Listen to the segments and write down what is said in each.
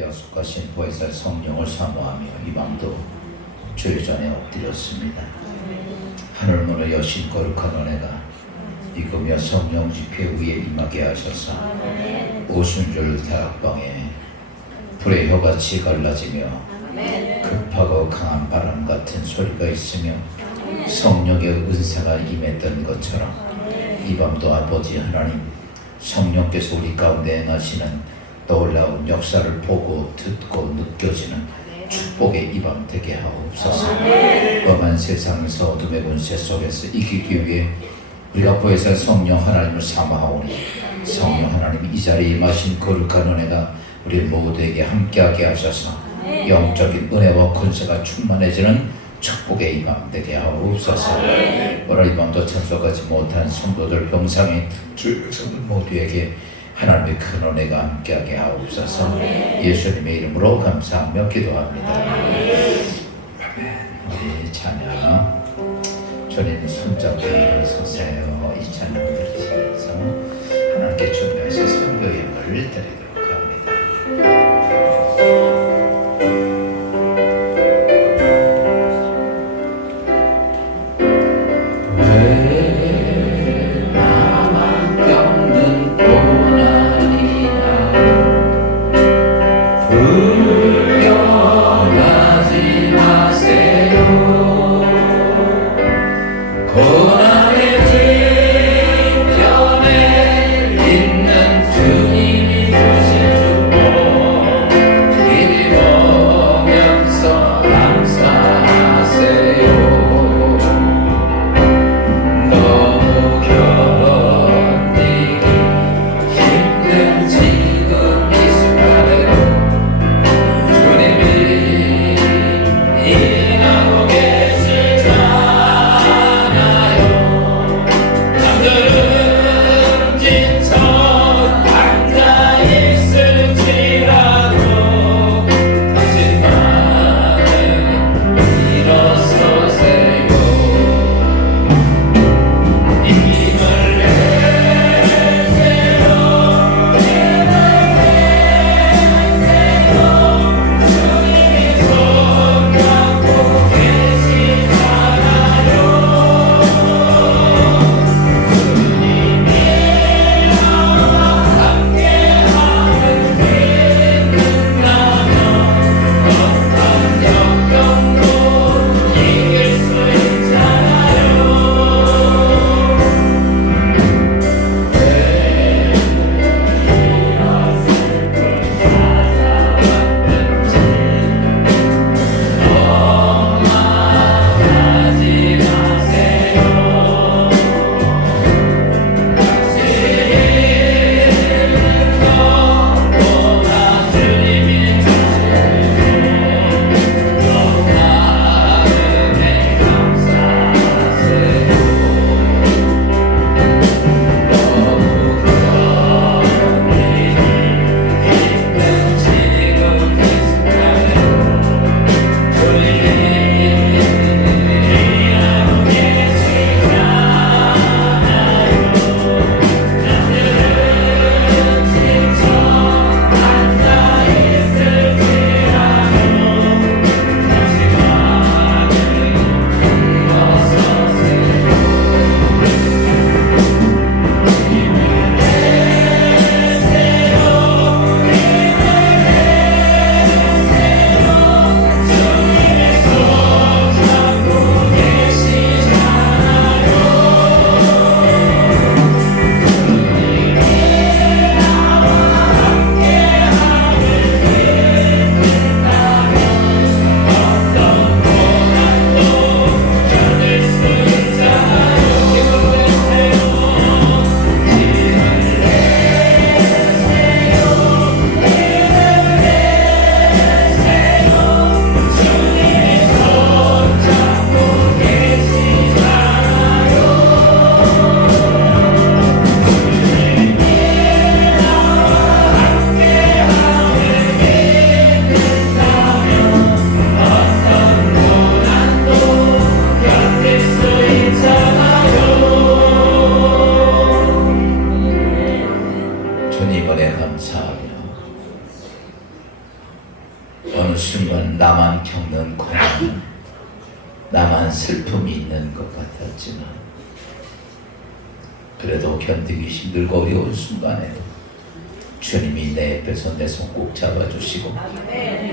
약속하신 보혜사 성령을 사모하며 이 밤도 주의 전에 엎드렸습니다. 하늘 문을 여신 거룩한 은혜가 이끄며 성령 집회 위에 임하게 하셔서 오순절 다락방에 불의 혀같이 갈라지며 급하고 강한 바람 같은 소리가 있으며 성령의 은사가 임했던 것처럼 이 밤도 아버지 하나님 성령께서 우리 가운데 행하시는 놀라운 역사를 보고 듣고 느껴지는 축복의 이 밤 되게 하옵소서. 험한 세상에서 어둠의 권세 속에서 이기기 위해 우리가 보혜사 성령 하나님을 사모하오니 성령 하나님 이 자리에 임하신 거룩한 은혜가 우리 모두에게 함께하게 하셔서 영적인 은혜와 권세가 충만해지는 축복의 이 밤 되게 하옵소서. 오늘 이 밤도 참석하지 못한 성도들 병상의 주의 백성들 모두에게 하나님의 큰 은혜가 함께하게 하옵소서. 예수님의 이름으로 감사하며 기도합니다. 아멘. 우리 찬양 주님 손잡고 일어서세요. 이 찬양을 드리면서 하나님께 준비하신 설교형을 드리도록 합니다. 순간 나만 겪는 고난, 나만 슬픔이 있는 것 같았지만 그래도 견디기 힘들고 어려운 순간에도 주님이 내 옆에서 내 손 꼭 잡아주시고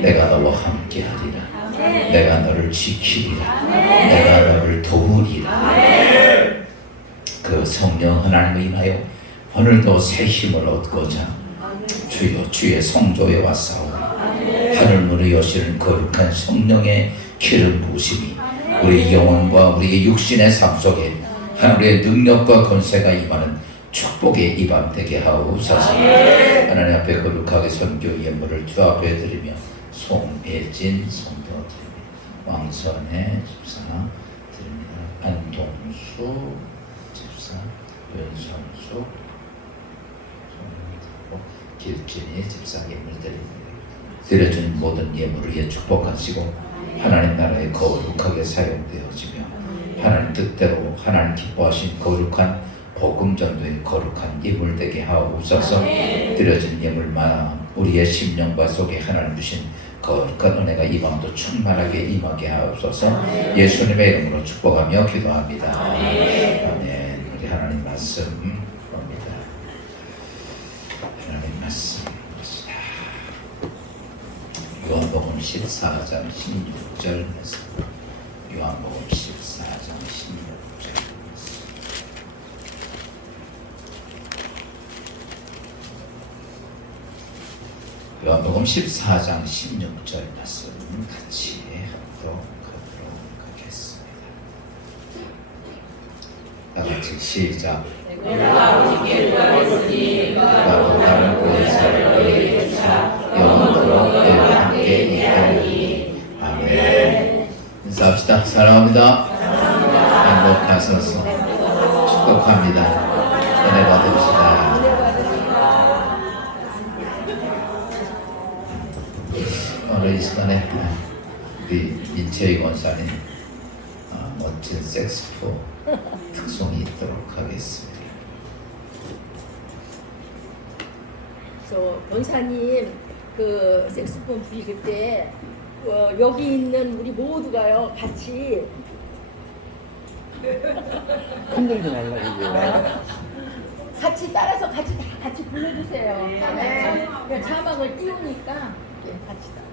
내가 너와 함께하리라, 내가 너를 지키리라, 내가 너를 도우리라. 그 성령 하나님을 인하여 오늘도 새 힘을 얻고자 주여 주의 성조에 왔사오니 하늘문을 여시는 거룩한 성령의 기름 부으심이 우리 영혼과 우리 육신의 삶 속에 하늘의 능력과 권세가 임하는 축복의 이 밤 되게 하옵소서. 하나님 앞에 거룩하게 선교 예물을 주 앞에 드리며 송혜진 성도 드립니다. 왕선혜 집사 드립니다. 안동수 집사, 윤성수, 길진이 집사 예물 드립니다. 드려준 모든 예물을 예 축복하시고 하나님 나라에 거룩하게 사용되어지며 하나님 뜻대로 하나님 기뻐하신 거룩한 복음 전도의 거룩한 예물 되게 하옵소서. 드려진 예물만 우리의 심령과 속에 하나님 주신 거룩한 은혜가 이 밤도 충만하게 임하게 하옵소서. 예수님의 이름으로 축복하며 기도합니다. 아멘. 우리 하나님 말씀 봅니다. 하나님 말씀 봅시다. 요한복음 14장 16절 말씀. 요한복음 14장 16절 말씀. 요한복음 14장 16절 말씀 같이 하도록 하겠습니다. 다 같이 시작. 내가 아버지께 구하였으니 그가 나를 보내사 너희에게 주사 영원토록 너희와 함께 있다니. 아멘. 인사합시다. 사랑합니다. 행복하소서. 축복합니다. 은혜 받읍시다. 오늘 이 시간에 우리 민채희 권사님 멋진 색소폰 특송이 있도록 하겠습니다. 저 권사님 그 색소폰 부실 때 여기 있는 우리 모두가요 같이 흔들지 말라고. 같이 따라서 같이 다 같이 불러주세요. 네. 자막을 띄우니까 같이 따라서.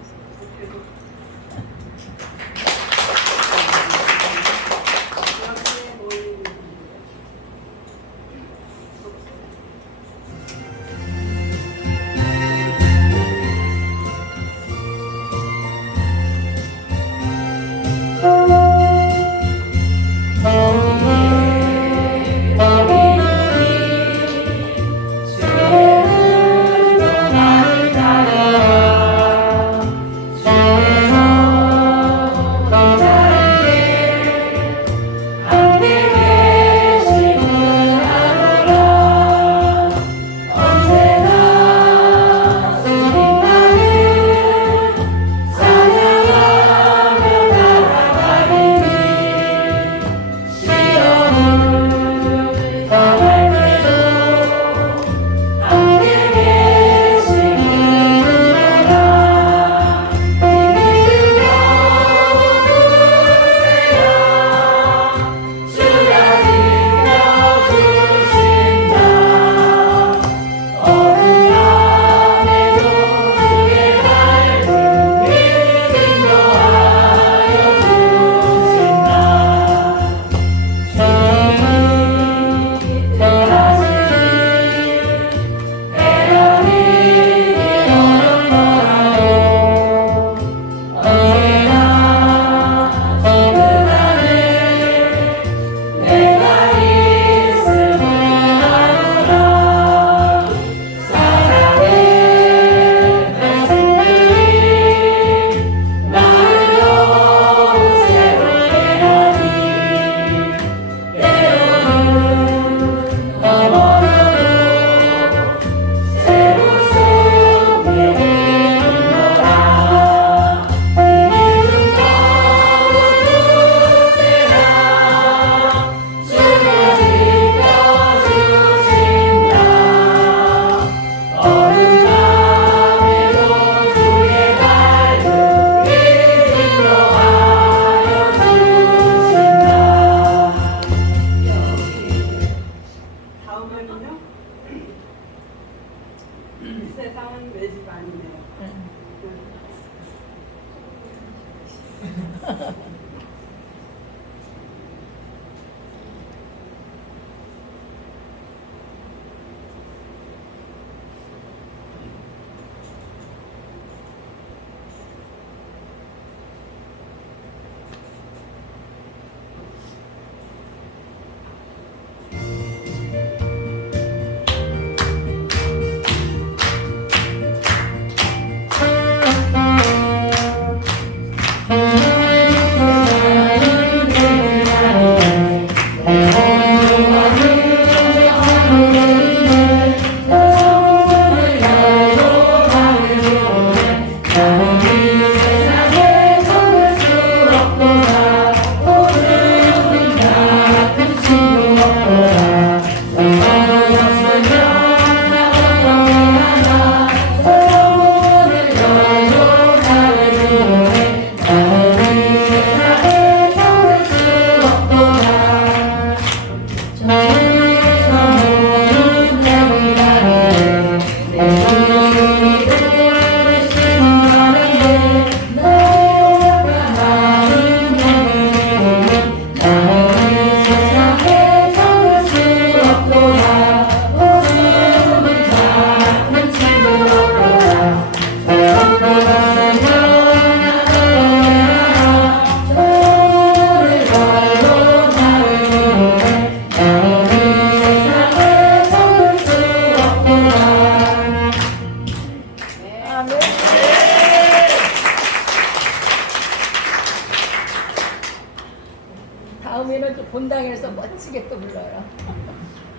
다음에는 또 본당에서 멋지게 또 불러요.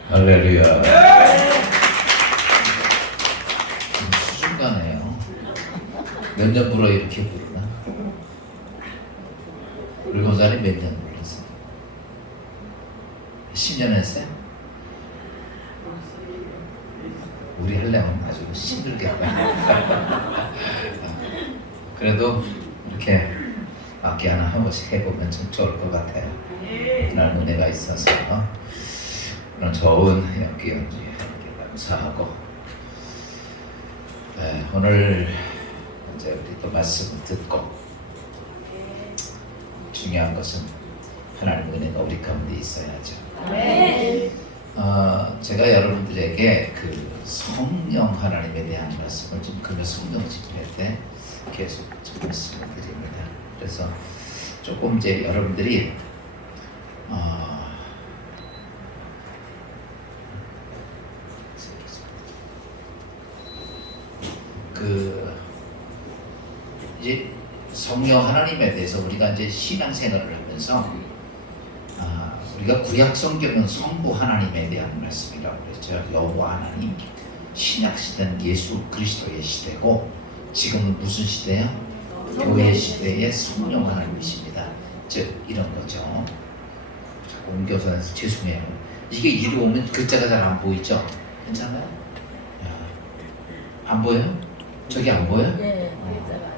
할렐루야. 수준가네요. 몇 년 불어 이렇게 부르나? 우리 권사님 몇 년 불렀어요? 10년 했어요? 우리 하려면 아주 힘들겠다. 그래도 이렇게 악기 하나 한 번씩 해보면 참 좋을 것 같아요. 하나님 은혜가 있어서 그런 좋은 연기 연주 감사하고, 오늘 이제 우리 또 말씀 듣고 중요한 것은 하나님 은혜가 우리 가운데 있어야죠. 제가 여러분들에게 그 성령 하나님에 대한 말씀을 좀 금요 성령 집회 때 계속 좀 말씀을 드립니다. 그래서 조금 이제 여러분들이 이제 성령 하나님에 대해서 우리가 이제 신앙생활을 하면서 우리가 구약 성경은 성부 하나님에 대한 말씀이라고 그랬죠. 여호와 하나님. 신약 시대는 예수 그리스도의 시대고, 지금은 무슨 시대요? 교회 시대의 성령 하나님이십니다. 즉 이런 거죠. 옮겨서 죄송해요. 이게 이리 오면 글자가 잘 안 보이죠? 괜찮아요? 안 보여요? 저기 안 보여요? 네, 글자가.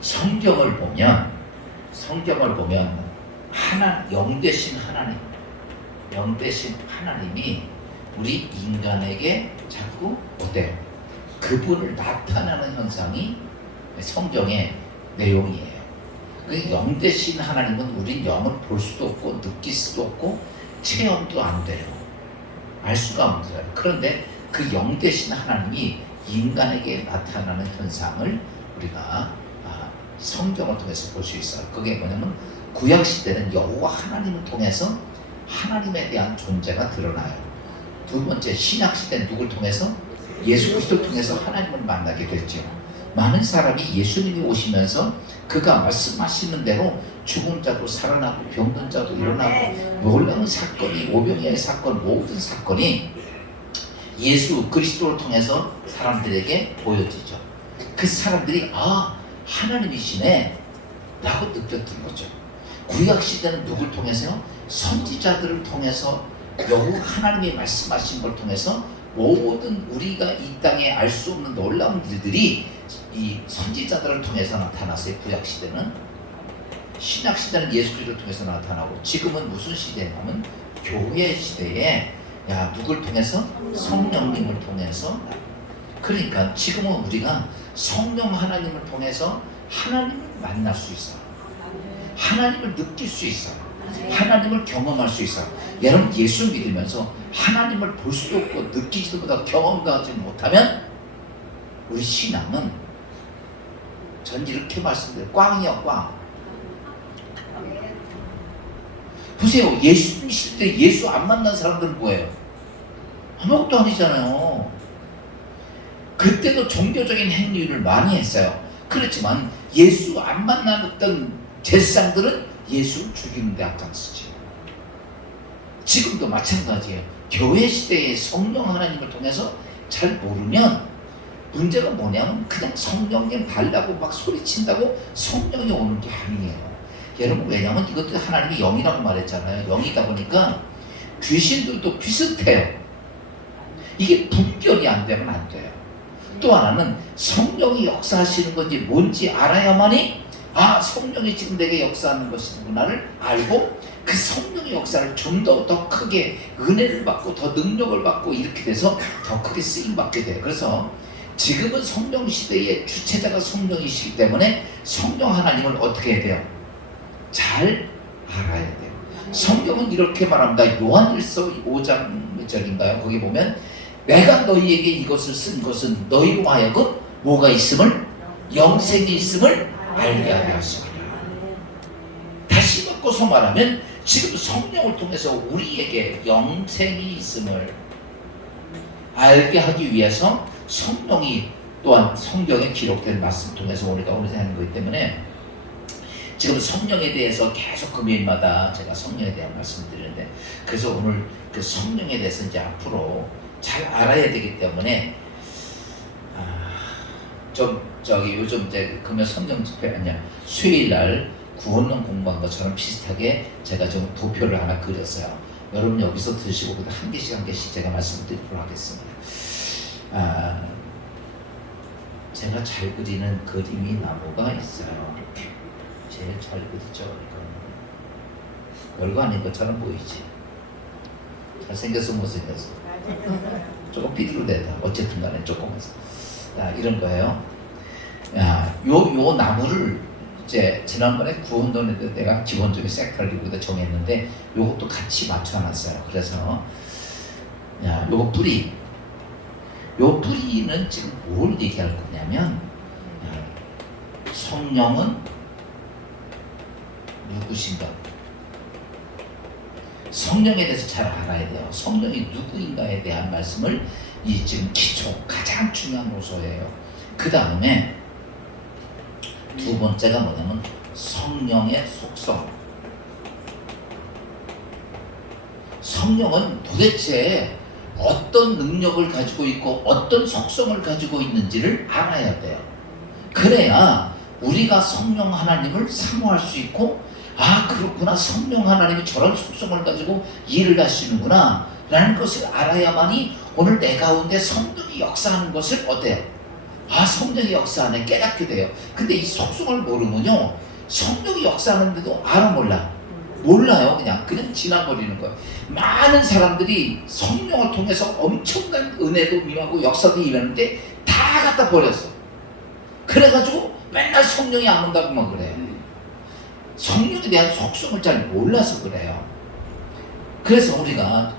성경을 보면 영 되신 하나님이 우리 인간에게 자꾸 어때요? 그분을 나타나는 현상이 성경의 내용이에요. 그 영 되신 하나님은 우린 영을 볼 수도 없고 느낄 수도 없고 체험도 안 돼요. 알 수가 없어요. 그런데 그 영 되신 하나님이 인간에게 나타나는 현상을 우리가 성경을 통해서 볼 수 있어요. 그게 뭐냐면 구약 시대는 여호와 하나님을 통해서 하나님에 대한 존재가 드러나요. 두 번째, 신약 시대는 누굴 통해서? 예수 그리스도를 통해서 하나님을 만나게 됐죠. 많은 사람이 예수님이 오시면서 그가 말씀하시는 대로 죽은 자도 살아나고 병든 자도 일어나고 놀라운 사건이, 오병이어의 사건, 모든 사건이 예수 그리스도를 통해서 사람들에게 보여지죠. 그 사람들이 하나님이시네 라고 느꼈던 거죠. 구약 시대는 누굴 통해서요? 선지자들을 통해서 여호와 하나님이 말씀하신 걸 통해서 모든 우리가 이 땅에 알 수 없는 놀라운 일들이 이 선지자들을 통해서 나타났어요. 구약 시대는. 신약 시대는 예수 그리스도를 통해서 나타나고, 지금은 무슨 시대냐면 교회 시대에 누굴 통해서? 성령님을 통해서. 그러니까 지금은 우리가 성령 하나님을 통해서 하나님을 만날 수 있어. 하나님을 느낄 수 있어. 하나님을 경험할 수 있어. 여러분 예수 믿으면서 하나님을 볼 수도 없고 느끼지도 못하고 경험도 하지 못하면 우리 신앙은 전 이렇게 말씀드려요. 꽝이야 꽝. 보세요. 예수 믿을 때 예수 안 만난 사람들은 뭐예요? 아무것도 아니잖아요. 그때도 종교적인 행위를 많이 했어요. 그렇지만 예수 안 만났던 제사장들은 예수를 죽이는 데 앞장서지. 지금도 마찬가지예요. 교회 시대의 성령 하나님을 통해서 잘 모르면 문제가 뭐냐면 그냥 성령님 달라고 막 소리친다고 성령이 오는 게 아니에요. 여러분 왜냐면 이것도 하나님이 영이라고 말했잖아요. 영이다 보니까 귀신들도 비슷해요. 이게 분별이 안 되면 안 돼요. 또 하나는 성령이 역사하시는 건지 뭔지 알아야만이 아 성령이 지금 내게 역사하는 것이구나를 알고 그 성령의 역사를 좀 더 크게 은혜를 받고 더 능력을 받고 이렇게 돼서 더 크게 쓰임받게 돼요. 그래서 지금은 성령 시대의 주체자가 성령이시기 때문에 성령 하나님을 어떻게 해야 돼요? 잘 알아야 돼요. 성경은 이렇게 말합니다. 요한일서 5장 몇 절인가요? 거기 보면 내가 너희에게 이것을 쓴 것은 너희로 하여금 뭐가 있음을? 영생이 있음을 알게 하려 하십니다. 다시 바꿔서 말하면 지금 성령을 통해서 우리에게 영생이 있음을 알게 하기 위해서 성령이 또한 성경에 기록된 말씀 통해서 우리가 오늘 하는 거기 때문에 지금 성령에 대해서 계속 금요일마다 제가 성령에 대한 말씀을 드리는데 그래서 오늘 그 성령에 대해서 이제 앞으로 잘 알아야 되기 때문에 좀 저기 요즘 이제 금요 성경 집회 아니야 수요일 날 구원론 공부한 것처럼 비슷하게 제가 좀 도표를 하나 그렸어요. 여러분 여기서 드시고 그다 한 개씩 제가 말씀드리도록 하겠습니다. 제가 잘 그리는 그림이 나무가 있어요. 이렇게 제일 잘 그리죠. 이거 별거 아닌 것처럼 보이지. 잘생겨서 못생겨서 조금 삐뚤어대다. 어쨌든 간에 조금 해서 이런 거예요. 요 나무를 이제 지난번에 구원론에 내가 기본적인 섹터를 여기다 정했는데 요것도 같이 맞춰놨어요. 그래서 요거 뿌리, 요 뿌리는 지금 뭘 얘기할 거냐면 성령은 누구신가? 성령에 대해서 잘 알아야 돼요. 성령이 누구인가에 대한 말씀을 이 지금 기초 가장 중요한 요소예요. 그 다음에 두 번째가 뭐냐면 성령의 속성. 성령은 도대체 어떤 능력을 가지고 있고 어떤 속성을 가지고 있는지를 알아야 돼요. 그래야 우리가 성령 하나님을 사모할 수 있고 아 그렇구나 성령 하나님이 저런 속성을 가지고 일을 하시는구나 라는 것을 알아야만이 오늘 내 가운데 성령이 역사하는 것을 어때요? 아 성령이 역사하네 깨닫게 돼요. 근데 이 속성을 모르면요 성령이 역사하는데도 알아 몰라? 몰라요. 그냥 지나버리는 거예요. 많은 사람들이 성령을 통해서 엄청난 은혜도 임하고 역사도 임하는데 다 갖다 버렸어. 그래가지고 맨날 성령이 안 온다고만 그래요. 성령에 대한 속성을 잘 몰라서 그래요. 그래서 우리가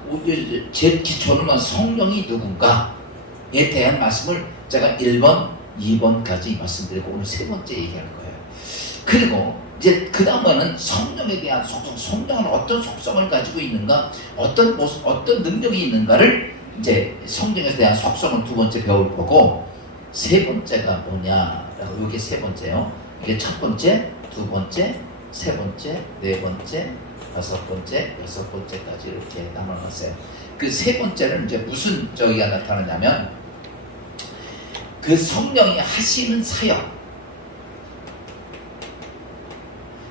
제 기초는 성령이 누군가에 대한 말씀을 제가 1번, 2번까지 말씀드리고 오늘 세 번째 얘기할 거예요. 그리고 이제 그 다음에는 성령에 대한 속성, 성령은 어떤 속성을 가지고 있는가, 어떤 모습, 어떤 능력이 있는가를 이제 성령에 대한 속성을 두 번째 배울 거고 세 번째가 뭐냐라고 이게 세 번째요. 이게 첫 번째, 두 번째, 세 번째, 네 번째, 다섯 번째, 여섯 번째까지 이렇게 나눠놨어요. 그 세 번째는 이제 무슨 저기가 나타나냐면 그 성령이 하시는 사역.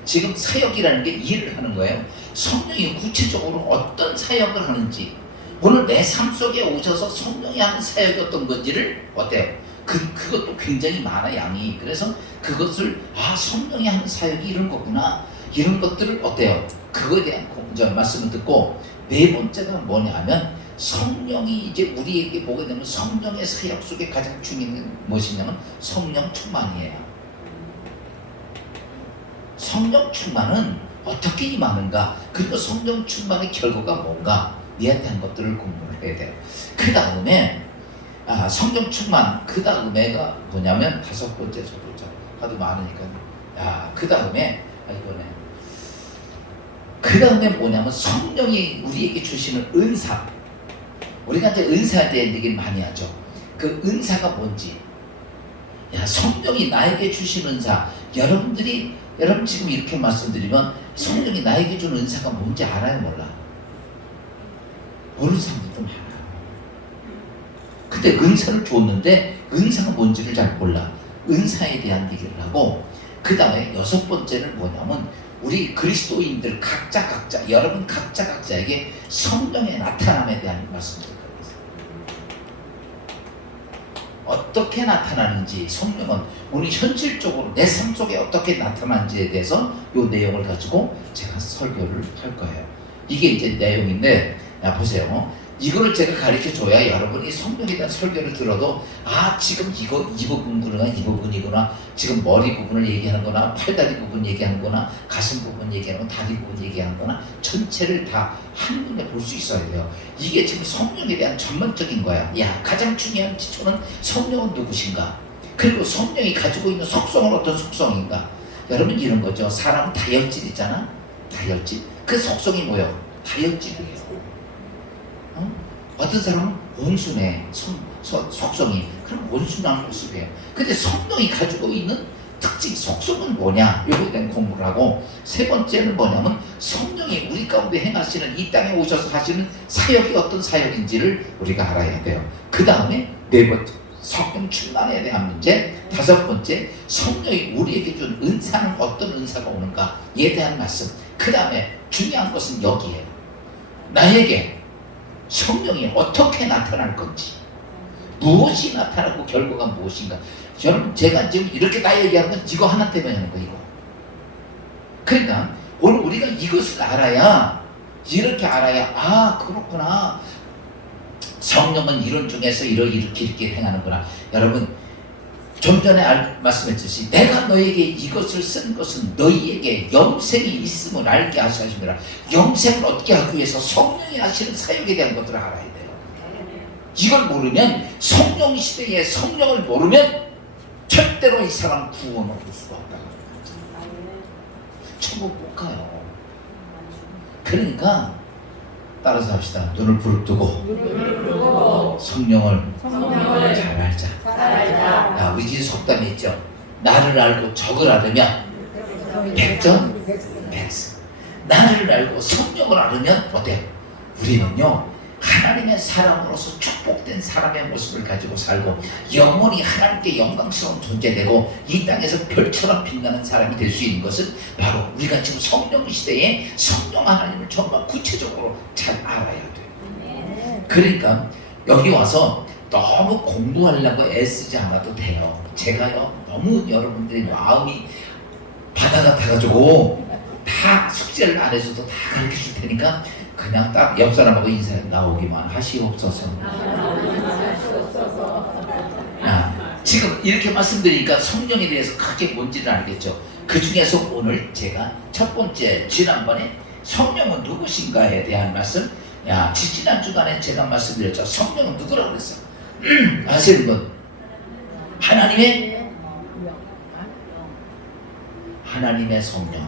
지금 사역이라는 게 일을 하는 거예요. 성령이 구체적으로 어떤 사역을 하는지 오늘 내 삶 속에 오셔서 성령이 하는 사역이 어떤 건지를 어때요? 그것도 굉장히 많아 양이. 그래서 그것을 성령이 하는 사역이 이런 거구나 이런 것들을 어때요? 그거에 대한 말씀을 듣고 네 번째가 뭐냐면 성령이 이제 우리에게 보게 되면 성령의 사역 속에 가장 중요한 게 무엇이냐면 성령 충만이에요. 성령 충만은 어떻게 임하는가, 그리고 성령 충만의 결과가 뭔가, 이에 대한 것들을 공부를 해야 돼요. 그 다음에 성령 충만, 그 다음에가 뭐냐면 다섯 번째 소도자, 하도 많으니까 그 다음에 이번에 그 다음에 뭐냐면 성령이 우리에게 주시는 은사. 우리가 이제 은사에 대한 얘기를 많이 하죠. 그 은사가 뭔지, 성령이 나에게 주신 은사, 여러분 지금 이렇게 말씀드리면 성령이 나에게 준 은사가 뭔지 알아요, 몰라? 모르는 사람들도 많아요. 근데 은사를 줬는데 은사가 뭔지를 잘 몰라. 은사에 대한 얘기를 하고, 그 다음에 여섯 번째는 뭐냐면 우리 그리스도인들 각자 여러분 각자에게 성령의 나타남에 대한 말씀을 드리겠습니다. 어떻게 나타나는지, 성령은 오늘 현실적으로 내 삶 속에 어떻게 나타나는지에 대해서 이 내용을 가지고 제가 설교를 할 거예요. 이게 이제 내용인데, 보세요. 이거를 제가 가르쳐 줘야 여러분이 성령에 대한 설교를 들어도 지금 이 부분이구나, 지금 머리 부분을 얘기하는 거나 팔다리 부분 얘기하는 거나 가슴 부분 얘기하는 거나 다리 부분 얘기하는 거나 전체를 다 한눈에 볼 수 있어야 돼요. 이게 지금 성령에 대한 전문적인 거야. 가장 중요한 기초는 성령은 누구신가, 그리고 성령이 가지고 있는 속성은 어떤 속성인가. 여러분 이런 거죠. 사람은 다혈질 있잖아. 다혈질. 그 속성이 뭐예요? 다혈질이에요. 어떤 사람은 온순해, 속성이. 그럼 온순한 모습이에요. 근데 성령이 가지고 있는 특징, 속성은 뭐냐? 요거에 대한 공부를 하고, 세 번째는 뭐냐면 성령이 우리 가운데 행하시는, 이 땅에 오셔서 하시는 사역이 어떤 사역인지를 우리가 알아야 돼요. 그 다음에 네 번째, 성령 충만에 대한 문제. 다섯 번째, 성령이 우리에게 준 은사는 어떤 은사가 오는가에 대한 말씀. 그 다음에 중요한 것은 여기에요. 나에게 성령이 어떻게 나타날 건지, 무엇이 나타나고 결과가 무엇인가. 여러분 제가 지금 이렇게 다 얘기하는 건 이거 하나 때문에 하는 거예요. 그러니까 오늘 우리가 이것을 알아야, 이렇게 알아야 그렇구나, 성령은 이론 중에서 이렇게 행하는구나. 여러분 좀 전에 말씀했듯이 내가 너에게 이것을 쓴 것은 너희에게 영생이 있음을 알게 하시느니라. 영생을 얻게 하기 위해서 성령이 하시는 사역에 대한 것들을 알아야 돼요. 이걸 모르면, 성령 시대에 성령을 모르면 절대로 이 사람 구원 얻을 수가 없다고. 천국 못 가요. 그러니까 따라서 합시다. 눈을 부릅뜨고 성령을 잘 알자. 우리 집 속담이 있죠. 나를 알고 적을 알으면 백전 나를 알고 성령을 알으면 어때요? 우리는요, 하나님의 사람으로서 축복된 사람의 모습을 가지고 살고 영원히 하나님께 영광스러운 존재되고 이 땅에서 별처럼 빛나는 사람이 될 수 있는 것은 바로 우리가 지금 성령 시대에 성령 하나님을 정말 구체적으로 잘 알아야 돼요. 그러니까 여기 와서 너무 공부하려고 애쓰지 않아도 돼요. 제가요, 너무 여러분들의 마음이 바다 같아가지고 다 숙제를 안 해줘도 다 가르쳐 줄 테니까 그냥 딱 옆 사람하고 인사 나오기만 하시옵소서. 지금 이렇게 말씀드리니까 성령에 대해서 크게 뭔지를 알겠죠. 그 중에서 오늘 제가 첫 번째, 지난번에 성령은 누구신가에 대한 말씀, 지난 주간에 제가 말씀드렸죠. 성령은 누구라고 그랬어? 아시는 분? 하나님의 성령.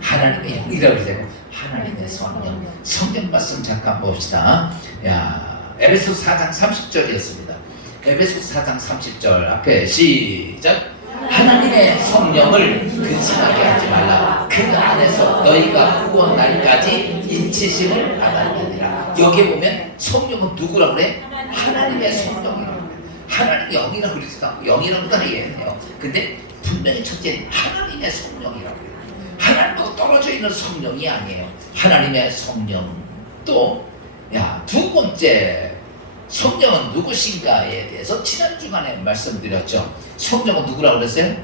하나님의 영이라고 그러고 하나님의 성령. 성경 말씀 잠깐 봅시다. 에베소 4장 30절이었습니다. 에베소 4장 30절 앞에 시작. 하나님의 성령을 근심하게 하지 말라. 그 안에서 너희가 구원 날까지 인치심을 받았느니라. 여기 보면 성령은 누구라고 그래? 하나님의 성령이라고 그래. 하나님의 영이라고 그러니까 영이라고 다 얘기해요. 근데 분명히 첫째 하나님의 성령이라고 그래요. 하나님하고 떨어져 있는 성령이 아니에요. 하나님의 성령. 또 두 번째, 성령은 누구신가에 대해서 지난 주간에 말씀드렸죠. 성령은 누구라고 그랬어요?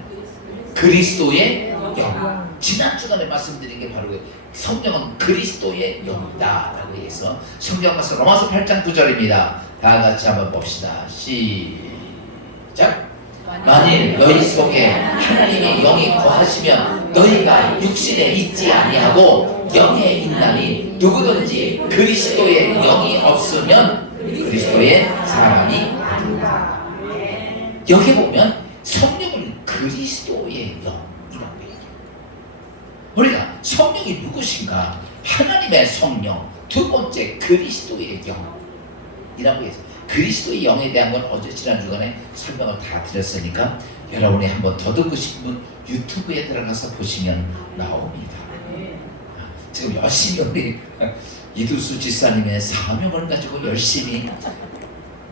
그리스도의 영. 지난 주간에 말씀드린 게 바로 성령은 그리스도의 영이다 라고 해서 성경 가서 로마서 8장 9절입니다. 다 같이 한번 봅시다. 시작. 만일 너희 속에 하나님의 영이 거하시면 너희가 육신에 있지 아니하고 영에 있나니 누구든지 그리스도의 영이 없으면 그리스도의 사람이 아니다. 여기 보면 성령은 그리스도의 영이라고 얘기해요. 우리가 성령이 누구신가? 하나님의 성령, 두 번째 그리스도의 영이라고 해서 그리스도의 영에 대한 건 어제 지난 주간에 설명을 다 드렸으니까 여러분이 한번 더 듣고 싶으면 유튜브에 들어가서 보시면 나옵니다. 지금 열심히 우리 이두수 지사님의 사명을 가지고 열심히,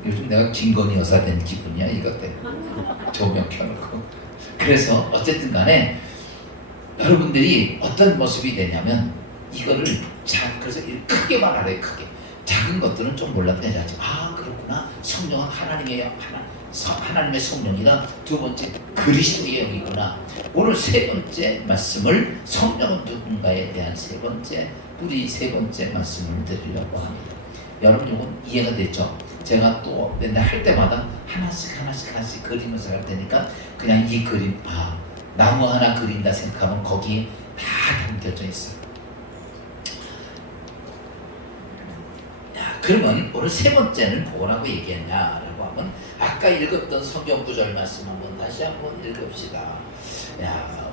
요즘 내가 김건희 여사 된 기분이야 이것 때문에 조명 켜놓고. 그래서 어쨌든 간에 여러분들이 어떤 모습이 되냐면 이거를 그래서 크게만 알아요. 크게. 작은 것들은 좀 몰라도 되지. 아 그렇구나, 성령은 하나님의 성령이다. 두 번째 그리스도의 영이구나. 오늘 세 번째 말씀을 성령은 누군가에 대한 우리 세 번째 말씀을 드리려고 합니다. 여러분 이건 이해가 됐죠? 제가 또 맨날 할 때마다 하나씩 그리면서 할 테니까 그냥 이 그림, 나무 하나 그린다 생각하면 거기에 다 담겨져 있어요. 그러면 오늘 세 번째는 뭐라고 얘기했냐라고 하면 아까 읽었던 성경 구절 말씀 한번 다시 한번 읽읍시다.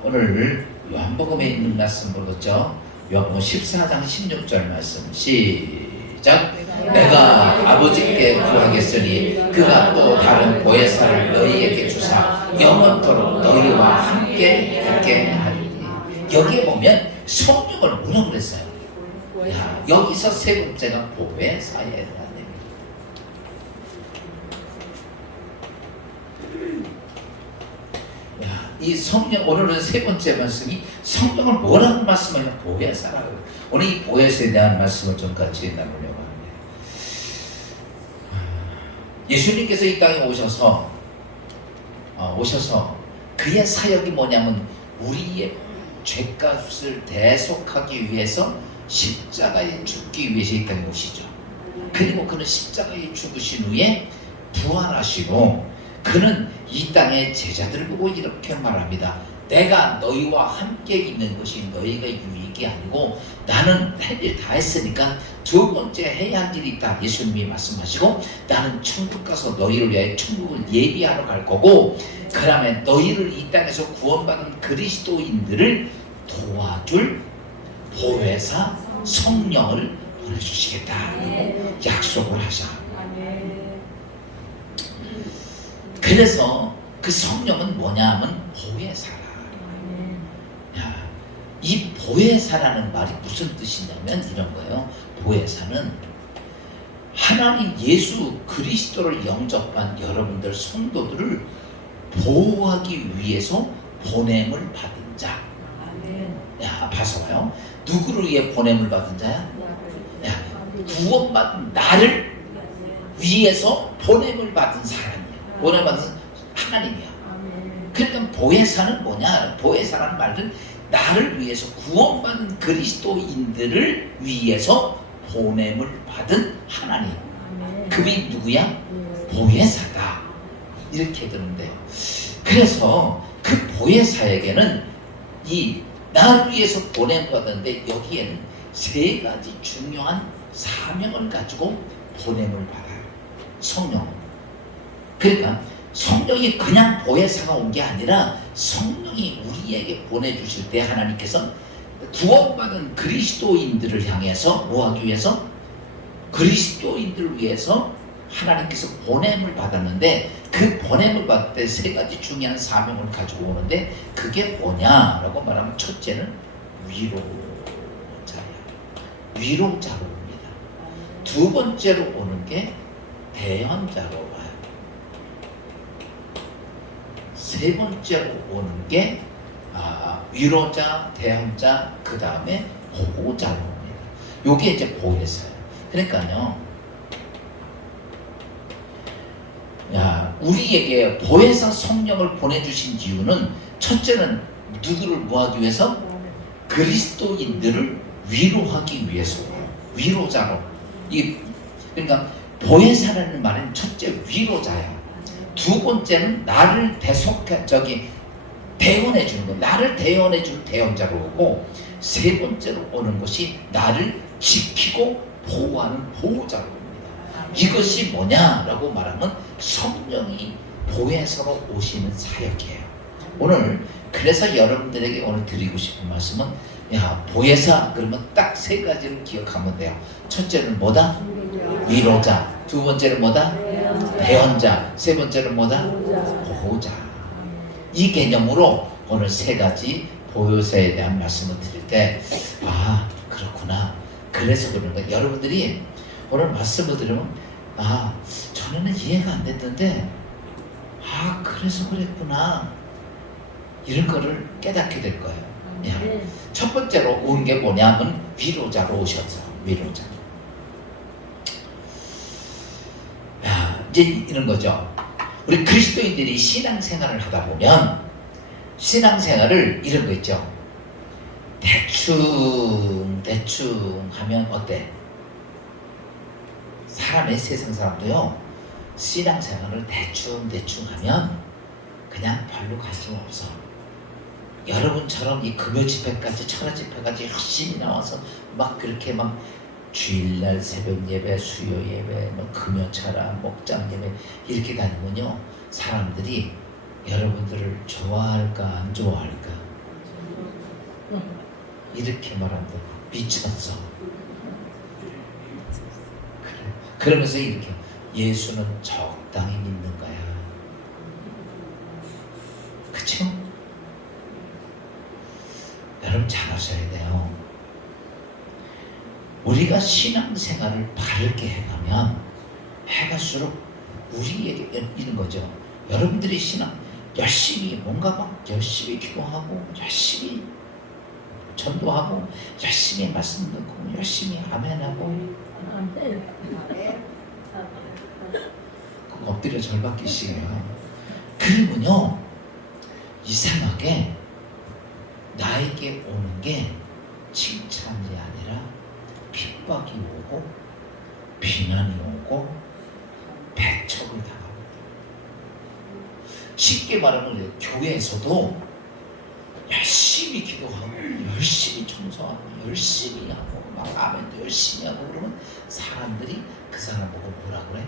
오늘 요한복음에 있는 말씀 보겠죠? 요한복음 14장 16절 말씀 시작. 내가 아버지께 구하겠으니 그가 또 다른 보혜사를 너희에게 주사 영원토록 너희와 함께 있게 하리니. 여기에 보면 성령을 뭐라고 그랬어요? 여기서 세 번째가 보혜사에 대한 얘기입니다. 이 성령, 오늘은 세 번째 말씀이 성령을 뭐라고 말씀하냐? 보혜사라고. 오늘 이 보혜사에 대한 말씀을 좀 같이 나누려고 합니다. 예수님께서 이 땅에 오셔서 그의 사역이 뭐냐면 우리의 죄값을 대속하기 위해서 십자가에 죽기 위해서 이 땅에 오시죠. 그리고 그는 십자가에 죽으신 후에 부활하시고 그는 이 땅의 제자들을 보고 이렇게 말합니다. 내가 너희와 함께 있는 것이 너희가 유익이 아니고 나는 할 일 다 했으니까 두 번째 해야 할 일이 있다. 예수님이 말씀하시고 나는 천국 가서 너희를 위하여 천국을 예비하러 갈 거고 그 다음에 너희를 이 땅에서 구원받은 그리스도인들을 도와줄 보혜사 성령을 보내주시겠다 약속을 하셔. 그래서 그 성령은 뭐냐 하면 보혜사라. 이 보혜사라는 말이 무슨 뜻이냐면 이런 거예요. 보혜사는 하나님 예수 그리스도를 영접한 여러분들 성도들을 보호하기 위해서 보냄을 받은 자. 봐서 봐요. 누구를 위해 보냄을 받은 자야? 구원받은 나를 위해서 보냄을 받은 사람이야. 보냄을 받은 하나님이야. 그러니까 보혜사는 뭐냐? 보혜사라는 말은 나를 위해서 구원받은 그리스도인들을 위해서 보냄을 받은 하나님. 그분이 누구야? 보혜사다. 이렇게 되는데요. 그래서 그 보혜사에게는 나를 위해서 보냄받았는데 여기에는 세 가지 중요한 사명을 가지고 보냄을 받아요. 성령. 그러니까 성령이 그냥 보혜사가 온 게 아니라 성령이 우리에게 보내주실 때 하나님께서 구원받은 그리스도인들을 향해서 뭐하기 위해서? 그리스도인들을 위해서 하나님께서 보냄을 받았는데 그 보냄을 받을 때 세 가지 중요한 사명을 가지고 오는데 그게 뭐냐라고 말하면 첫째는 위로자예요. 위로자로 옵니다. 두 번째로 오는 게 대언자로 와요. 세 번째로 오는 게 위로자, 대언자, 그 다음에 보호자로 옵니다. 요게 이제 보혜사예요. 그러니까요. 우리에게 보혜사 성령을 보내주신 이유는 첫째는 누구를 뭐하기 위해서? 그리스도인들을 위로하기 위해서예요. 위로자로. 그러니까 보혜사라는 말은 첫째 위로자야. 두 번째는 나를 대원해 주는 거. 나를 대원해 줄 대원자로 오고, 세 번째로 오는 것이 나를 지키고 보호하는 보호자로 옵니다. 이것이 뭐냐라고 말하면 성령이 보혜사로 오시는 사역이에요. 오늘 그래서 여러분들에게 오늘 드리고 싶은 말씀은, 보혜사 그러면 딱 세 가지를 기억하면 돼요. 첫째는 뭐다? 위로자. 두 번째는 뭐다? 대원자. 세 번째는 뭐다? 보호자. 이 개념으로 오늘 세 가지 보혜사에 대한 말씀을 드릴 때, 그렇구나. 그래서 그런 거예요. 여러분들이 오늘 말씀을 들으면, 저는 이해가 안 됐는데, 그래서 그랬구나. 이런 거를 깨닫게 될 거예요. 첫 번째로 온 게 뭐냐면 위로자로 오셨어. 위로자. 이제 이런 거죠. 우리 그리스도인들이 신앙생활을 하다 보면 신앙생활을 이런 거 있죠. 대충 하면 어때? 세상 사람도요, 신앙생활을 대충 하면 그냥 별로 관심 없어. 여러분처럼 이 금요 집회까지, 철야 집회까지 열심히 나와서 막 그렇게 막 주일날 새벽 예배, 수요 예배, 금요 철야, 목장 예배 이렇게 다니면요, 사람들이 여러분들을 좋아할까 안 좋아할까? 이렇게 말한다. 미쳤어. 그래. 그러면서 이렇게 예수는 적당히 믿는 거야. 그쵸? 여러분 잘 아셔야 돼요. 우리가 신앙생활을 바르게 해가면 해갈수록 우리에게 이런 거죠. 여러분들이 신앙 열심히 뭔가 막 열심히 기도하고 열심히 전도하고 열심히 말씀 듣고 열심히 아멘하고 엎드려 절박기시에요. 그러면요, 이상하게 나에게 오는 게 칭찬이 아니라 핍박이 오고 비난이 오고 배척을 당합니다. 쉽게 말하면 교회에서도 열심히 기도하고 열심히 청소하고 열심히 하고 막 아멘도 열심히 하고 그러면 사람들이 그 사람 보고 뭐라 그래?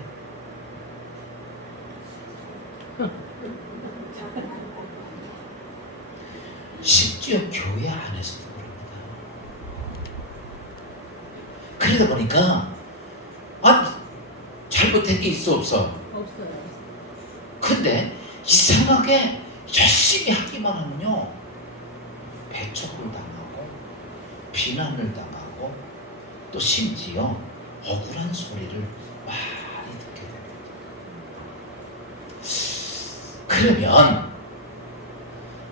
심지어 교회 안에서도 그럽니다. 그러다 보니까 잘못된 게 있어 없어? 없어요. 근데 이상하게 열심히 하기만 하면요, 배척을 당하고 비난을 당하고 또 심지어 억울한 소리를 많이 듣게 됩니다. 그러면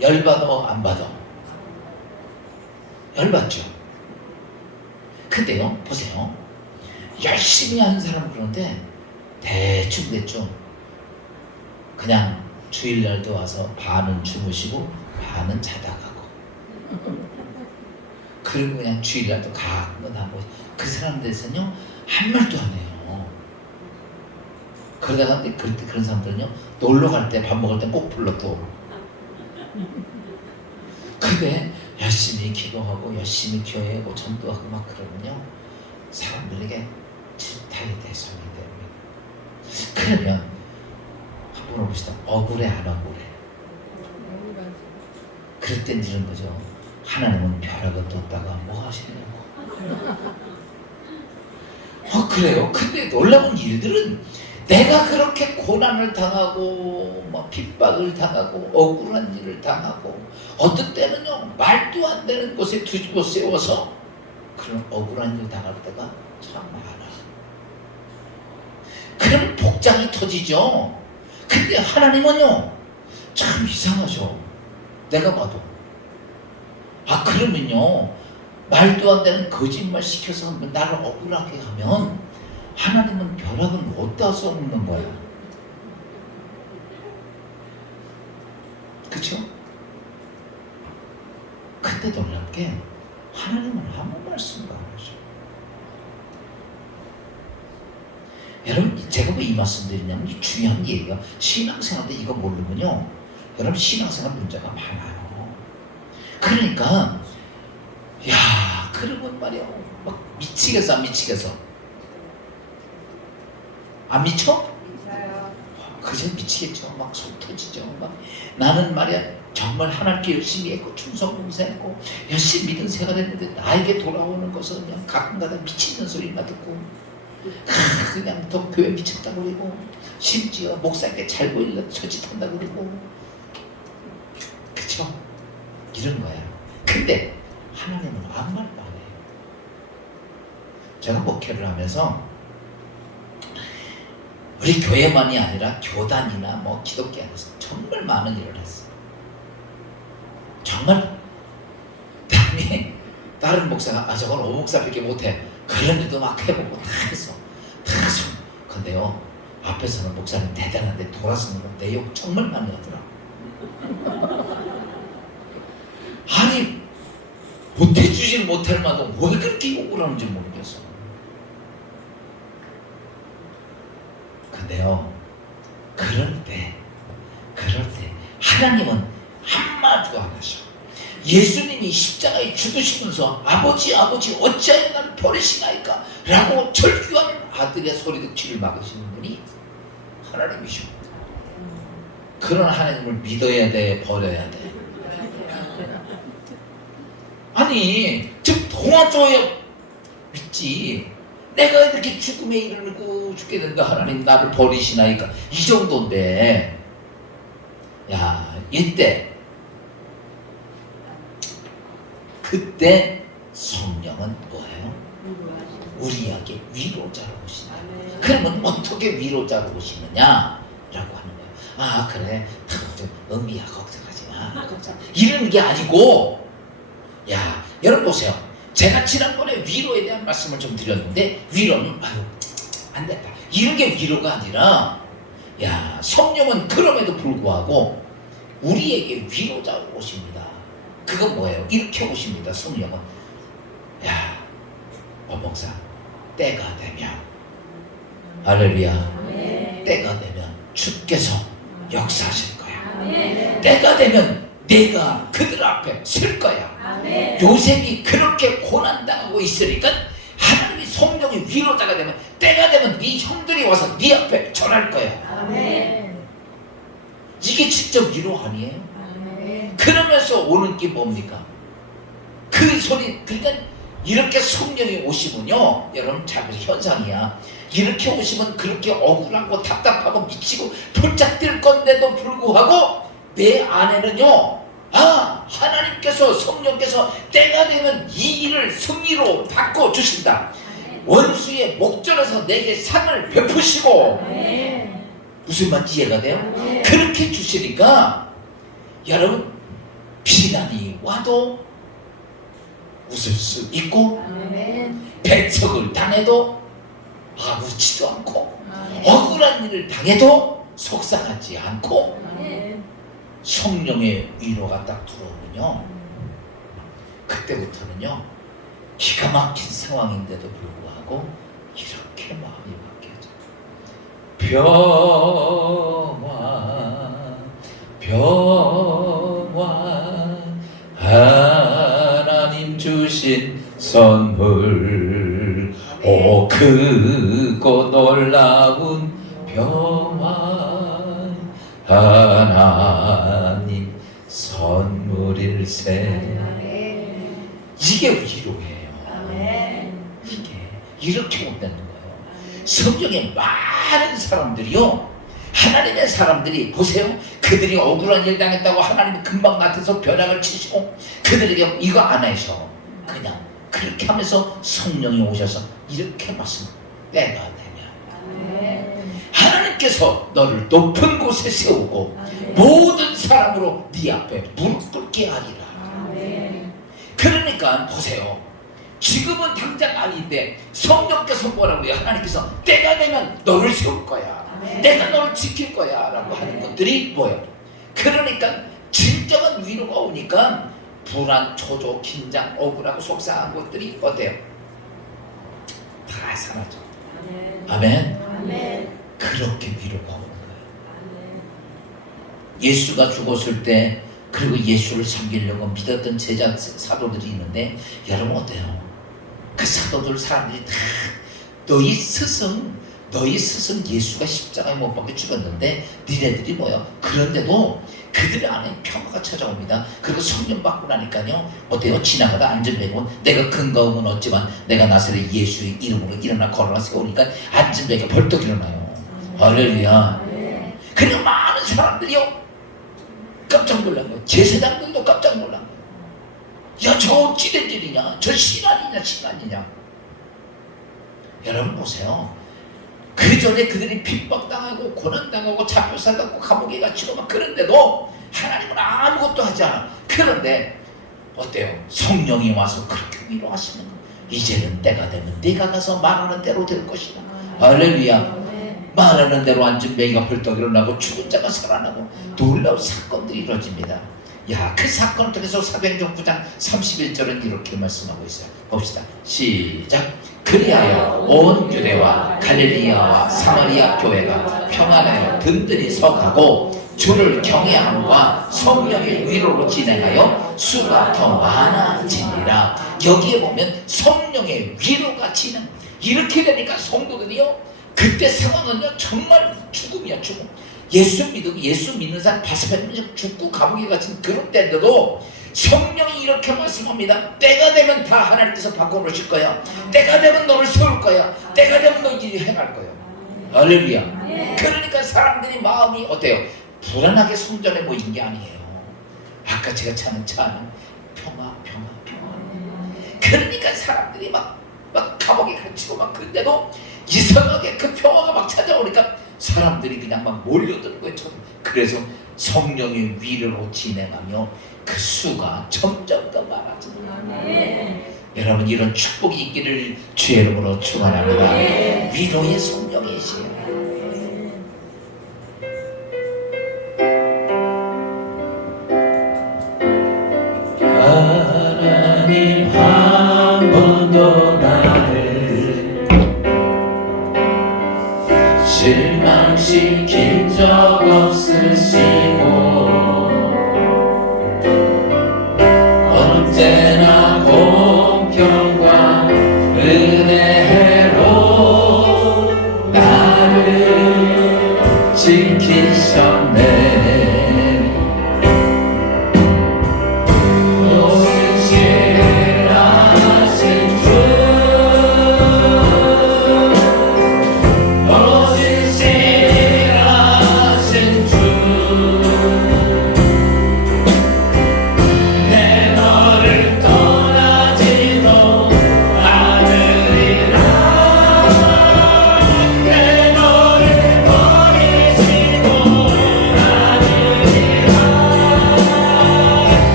열받아 안 받아? 열받죠. 근데요, 보세요. 열심히 하는 사람은 그런데 대충 그냥 주일날도 와서 반은 주무시고 반은 자다 가고, 그리고 그냥 주일날도 가끔 하고, 그 사람들에서는요 한 말도 안 해요. 그러다가 그런 사람들은요 놀러 갈 때, 밥 먹을 때 꼭 불러 또. 근데 열심히 기도하고 열심히 교회하고 전도하고 막 그러면요, 사람들에게 질타의 대상이 됩니다. 그러면 한번 봅시다. 억울해 안 억울해? 그럴 땐 이런 거죠. 하나님은 벼락을 뒀다가 뭐 하시냐고. 그래요. 근데 놀라운 일들은 내가 그렇게 고난을 당하고 막 핍박을 당하고 억울한 일을 당하고 어떤 때는요 말도 안 되는 곳에 뒤집어 세워서 그런 억울한 일 당할 때가 참 많아. 그럼 복장이 터지죠. 근데 하나님은요 참 이상하죠. 내가 봐도 그러면요 말도 안 되는 거짓말 시켜서 나를 억울하게 하면 하나님은 벼락은 어디다 써놓는 거야? 그쵸? 근데 놀랍게 제가 왜 이 말씀 드리냐면 이 중요한 얘기가 신앙생활 때 이거 모르면요 여러분 신앙생활 문제가 많아요. 그러니까 야 그러면 말이야 막 미치겠어 안 미치겠어? 안 미쳐? 그저 미치겠죠. 막 속 터지죠. 막 나는 말이야 정말 하나님께 열심히 했고 충성 봉사했고 열심히 믿은 새가 됐는데 나에게 돌아오는 것은 그냥 가끔가다 미치는 소리만 듣고 그냥 더 교회 미쳤다 그러고 심지어 목사에게 잘 보이려고 저짓한다 그러고 그쵸? 이런 거야. 근데 하나님은 아무 말도 안 해요. 제가 목회를 하면서 우리 교회만이 아니라 교단이나 뭐 기독교 안에서 정말 많은 일을 했어요. 정말 다른 목사가 저건 오목사밖에 못해 그런 일도 막 해보고 다 했어. 다 했어. 근데요 앞에서는 목사님 대단한데 돌아서는 건 내 욕 정말 많이 하더라. 아니 못해주질 못할 만도 왜 그렇게 욕을 하는지 모르겠어. 근데요 그럴 때 하나님은 한마디도 안 하셔. 예수님이 십자가에 죽으시면서 아버지 어찌하여 나를 버리시나이까 라고 절규하는 아들의 소리듣기를 막으시는 분이 하나님이셔. 그런 하나님을 믿어야 돼 버려야 돼? 아니 즉 동화조에 믿지 내가 이렇게 죽음에 이르고 죽게 된다 하나님 나를 버리시나이까 이 정도인데 야 이때 그때 성령은 뭐예요? 우리에게 위로자로 오신다. 그러면 어떻게 위로자로 오시느냐 라고 하는 거예요. 아 그래 의미야 걱정하지 마 이러는 게 아니고 야 여러분 보세요. 제가 지난번에 위로에 대한 말씀을 좀 드렸는데 위로는 안 됐다 이런 게 위로가 아니라 야 성령은 그럼에도 불구하고 우리에게 위로자로 오십니다. 그건 뭐예요? 이렇게 오십니다. 성령은 야 목사 때가 되면 할렐루야 때가 되면 주께서 역사하실 거야. 때가 되면 내가 그들 앞에 설 거야. 요셉이 그렇게 고난당하고 있으니까 하나님이 성령이 위로자가 되면 때가 되면 네 형들이 와서 네 앞에 절할 거야. 이게 직접 위로 아니에요? 그러면서 오는 게 뭡니까? 그 소리 그러니까 이렇게 성령이 오시면요 여러분 잘 보세요. 현상이야. 이렇게 오시면 그렇게 억울하고 답답하고 미치고 볼짝 뛸 건데도 불구하고 내 안에는요 하나님께서 성령께서 때가 되면 이 일을 승리로 바꿔 주신다. 원수의 목전에서 내게 상을 베푸시고 무슨 말인지 이해가 돼요? 그렇게 주시니까 여러분 비난이 와도 웃을 수 있고 배척을 당해도 아무렇지도 않고 억울한 일을 당해도 속상하지 않고 성령의 위로가 딱 들어오면요 그때부터는요 기가 막힌 상황인데도 불구하고 이렇게 마음이 바뀌어져. 평화 하나님 주신 선물 오 크고 놀라운 평화 하나님 선물일세. 이게 위로예요. 이게 이렇게 온다는 거예요. 성경에 많은 사람들이요 하나님의 사람들이 보세요. 그들이 억울한 일 당했다고 하나님이 금방 나타나서 벼락을 치시고 그들에게 이거 안 하셔. 그냥 그렇게 하면서 성령이 오셔서 이렇게 말씀 때가 되면 하나님께서 너를 높은 곳에 세우고 모든 사람으로 네 앞에 무릎 꿇게 하리라. 그러니까 보세요. 지금은 당장 아닌데 성령께서 뭐라고 해요? 하나님께서 때가 되면 너를 세울 거야. 내가 너를 지킬 거야 라고 하는 것들이 뭐예요? 그러니까 진정한 위로가 오니까 불안, 초조, 긴장, 억울하고 속상한 것들이 어때요? 다 사라져. 아멘. 그렇게 위로가 오는 거예요. 예수가 죽었을 때 그리고 예수를 섬기려고 믿었던 제자 사도들이 있는데 여러분 어때요? 그 사도들 사람들이 다 너희 스승 예수가 십자가에 못 박혀 죽었는데 니네들이 뭐야? 그런데도 그들 안에 평화가 찾아옵니다. 그리고 성령 받고 나니까요 어때요? 지나가다 안전벨은 내가 근거음은 없지만 내가 나사렛 예수의 이름으로 일어나 걸어나 세우니까 안전벨이 벌떡 일어나요. 할렐루야. 그냥 많은 사람들이요 깜짝 놀란 거예요. 제사장들도 깜짝 놀란 거예요. 야, 저 어찌 된 일이냐? 저 신앙이냐? 여러분 보세요. 그 전에 그들이 핍박당하고 고난당하고 잡혀살갖고 감옥에 갇히고 막 그런데도 하나님은 아무것도 하지 않아. 그런데 어때요? 성령이 와서 그렇게 위로하시는 거예요. 이제는 때가 되면 네가 가서 말하는 대로 될 것이다. 할렐루야. 말하는 대로 앉은 매가 벌떡 일어나고 죽은 자가 살아나고 놀라운 사건들이 이루어집니다. 야, 그 사건을 통해서 사도행전 9장 31절은 이렇게 말씀하고 있어요. 봅시다. 시작. 그리하여 온 유대와 갈릴리아와 사마리아 교회가 평안하여 든든히 서가고 주를 경외함과 성령의 위로로 진행하여 수가 더 많아지니라. 여기에 보면 성령의 위로가 진행. 이렇게 되니까 성도들이요 그때 상황은요 정말 죽음이야, 죽음. 예수 믿는 사람 80% 죽고 감옥에 갇힌 그런 때인데도 성령이 이렇게 말씀합니다. 때가 되면 다 하나님께서 바꿔놓으실 거야. 때가 되면 너를 세울 거야. 때가 되면 너희들이 행할 거야. 할렐루야. 그러니까 사람들이 마음이 어때요? 불안하게 성전에 모인 게 아니에요. 아까 제가 찾는 차는 평화. 그러니까 사람들이 막 감옥에 갇히고 막 그런데도 이상하게 그 평화가 막 찾아오니까 사람들이 그냥 막 몰려드는 거예요. 그래서 성령의 위로로 진행하며 그 수가 점점 더 많아집니다. 여러분 이런 축복이 있기를 주의 이름으로 축원합니다. 위로의 성령이시여. 하나님 한 번도 나를 실망시킨 적 없으시고 언제나 공평과 은혜로 나를 지키셨네.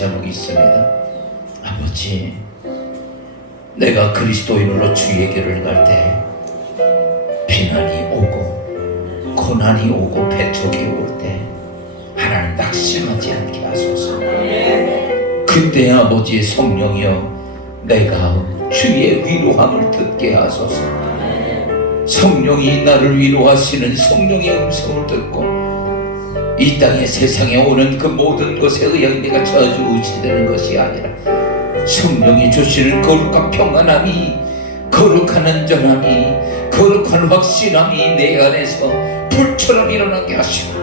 제목이 있습니다. 아버지, 내가 그리스도인으로 주의 길을 갈 때 비난이 오고 고난이 오고 배척이 올 때 하나님 낙심하지 않게 하소서. 그때 아버지 성령이여 내가 주의 위로함을 듣게 하소서. 성령이 나를 위로하시는 성령의 음성을 듣고 이 땅의 세상에 오는 그 모든 것에 의하여 내가 저주되는 것이 아니라 성령이 주시는 거룩한 평안함이, 거룩한 안전함이, 거룩한 확신함이 내 안에서 불처럼 일어나게 하시고,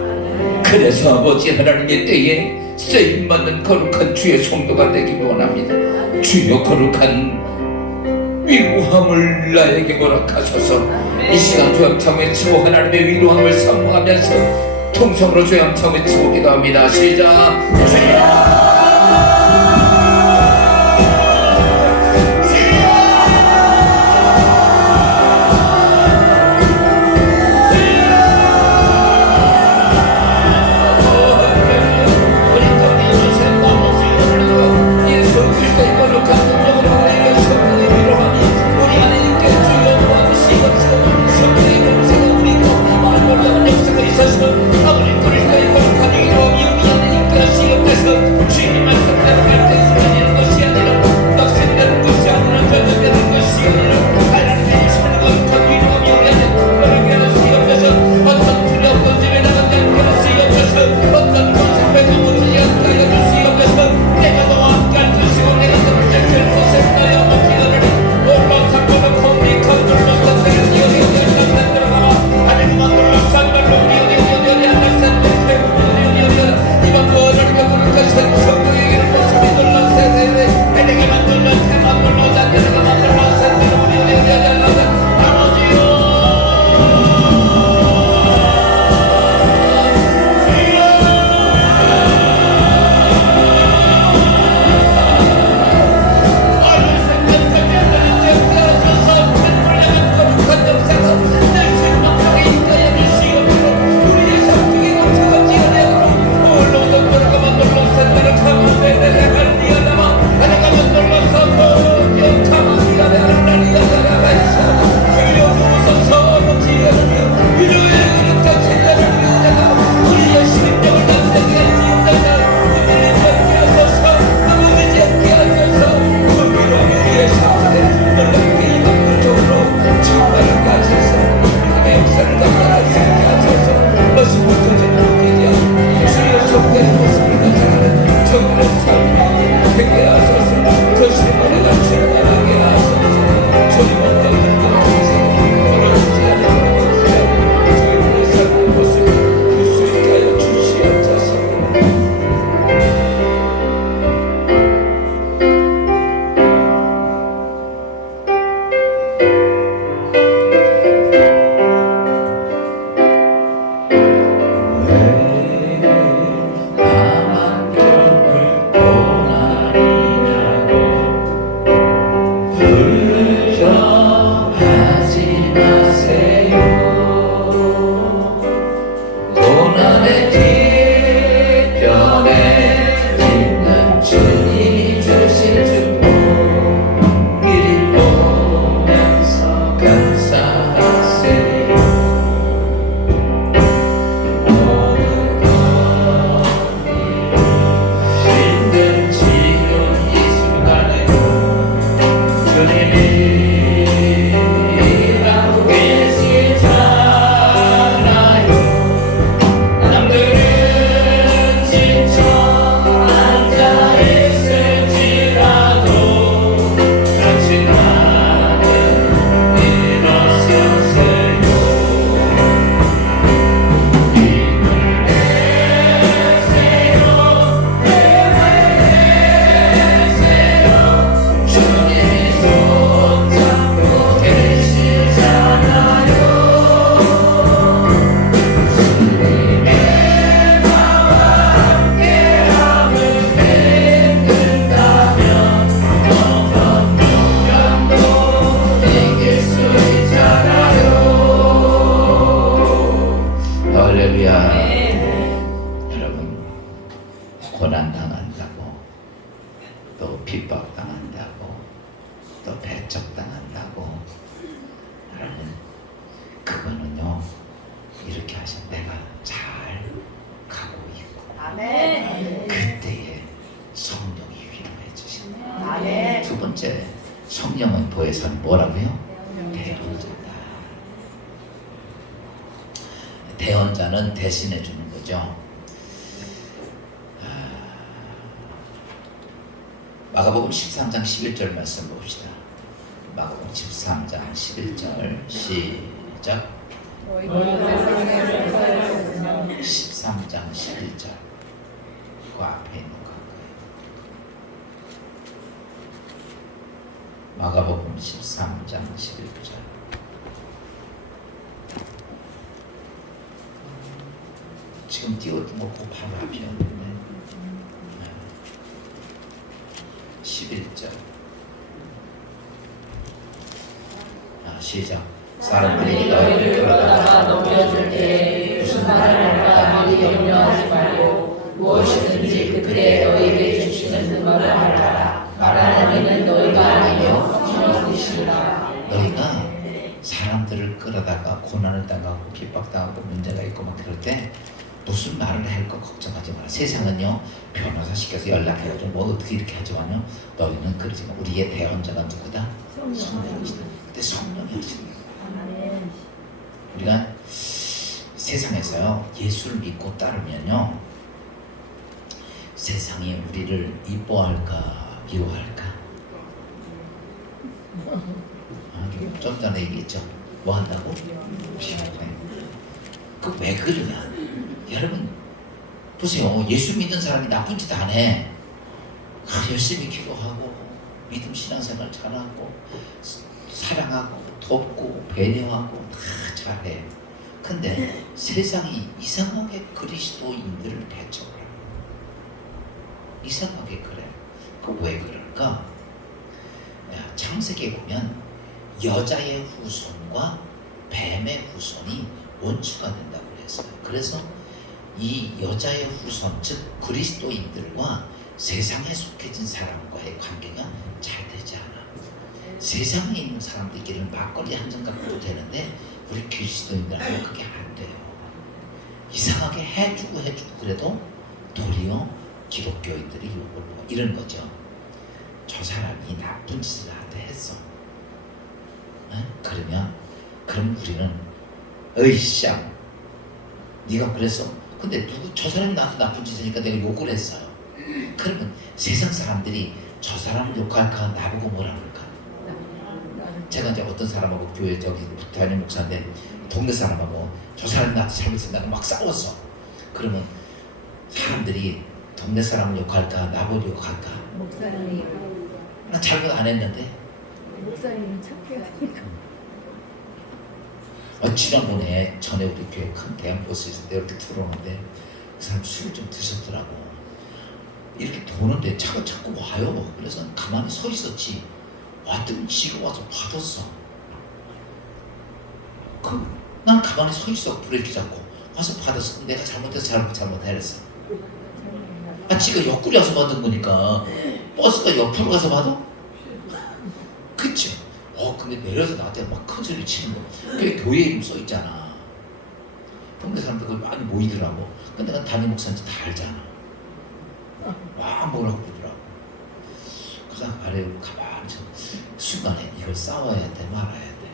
그래서 아버지 하나님의 때에 쓰임받는 거룩한 주의 성도가 되기 원합니다. 주여 거룩한 위로함을 나에게 허락하소서. 이 시간 주양차 외치고 하나님의 위로함을 사모하면서 통성으로 주양차 외치고 기도합니다. 시작. 주여 번째, 성령은 보혜사는 뭐라고요? 대언자다. 대언자는 대신해 주는 거죠. 마가복음 13장 11절 말씀 봅시다. 마가복음 13장 11절 시작. 13장 11절 그 앞에 있는 거 마가복음 13장 11절 지금 띄웠던 거 바로 앞이었는데 11절 시작. 사람들이 너희를 끌어다가 넘겨줄 때 무슨 말을 할까 미리 염려하지 말고 무엇이든지 그때 너희에게 주시는 능력을 알아라. 말하는 이는 너희가 아니요 성령이시라. 너희가 사람들을 끌어다가 고난을 당하고 핍박당하고 문제가 있고 막 그럴 때 무슨 말을 할까 걱정하지 마라. 세상은요 변호사 시켜서 연락해가지고 뭐 어떻게 이렇게 하지만요 너희는 그러지 마. 우리의 대언자가 누구다? 성령이시다. 그때 성령이 하시는 거예요. 우리가 세상에서요 예수를 믿고 따르면요 세상이 우리를 이뻐할까 미워할까? 좀 전에 얘기했죠. 뭐 한다고? 그 왜 그러냐? 여러분 보세요. 예수 믿는 사람이 나쁜 짓 안 해. 열심히 기도하고 믿음 신앙생활 잘하고 사랑하고 돕고 배려하고 다 잘해. 근데 세상이 이상하게 그리스도인들을 배척을 해요. 이상하게 그래. 그 왜 그럴까? 창세기에 보면 여자의 후손과 뱀의 후손이 원수가 된다고 그랬어요. 그래서 이 여자의 후손, 즉 그리스도인들과 세상에 속해진 사람과의 관계가 잘 되지 않아. 세상에 있는 사람들끼리는 막걸리 한 잔 갖고도 되는데 우리 그리스도인들하고 그게 안 돼요. 이상하게 해주고 그래도 도리어 기독교인들이 욕을 먹어. 이런 거죠. 저 사람이 나쁜 짓을 나한테 했어. 그럼 우리는 으이쌍 네가 그랬어? 근데 저 사람이 나한테 나쁜 짓을 하니까 내가 욕을 했어요. 그러면 세상 사람들이 저 사람을 욕할까 나보고 뭐라 그럴까? 제가 이제 어떤 사람하고 교회 저기 담임 목사인데 동네 사람하고 저 사람이 나한테 잘못했다고 막 싸웠어. 그러면 사람들이 동네 사람을 욕할까 나보고 욕할까? 목사님이 나 잘못 안 했는데. 목사님은 착해요. 지난번에 전에 우리 교회 큰 대형 버스에서 이렇게 들어오는데 그 사람 술을 좀 드셨더라고. 이렇게 도는데 차가 자꾸 와요. 그래서 가만히 서 있었지. 왔더니 지가 와서 받았어. 난 가만히 서 있어. 브레이크 잡고 와서 받았어. 내가 잘못해서 잘못해 이랬어. 지가 옆구리 와서 받은 거니까 버스가 옆으로 가서 받아? 그쵸? 근데 내려서 나한테 막 큰 소리 치는 거. 그게 교회 이름 써 있잖아. 동네 사람들 거기 많이 모이더라고. 근데 난 담임 목사인지 다 알잖아. 막 뭐라고 그러더라고. 그 사람 아래로 가만히 순간에 이걸 싸워야 돼 말아야 돼.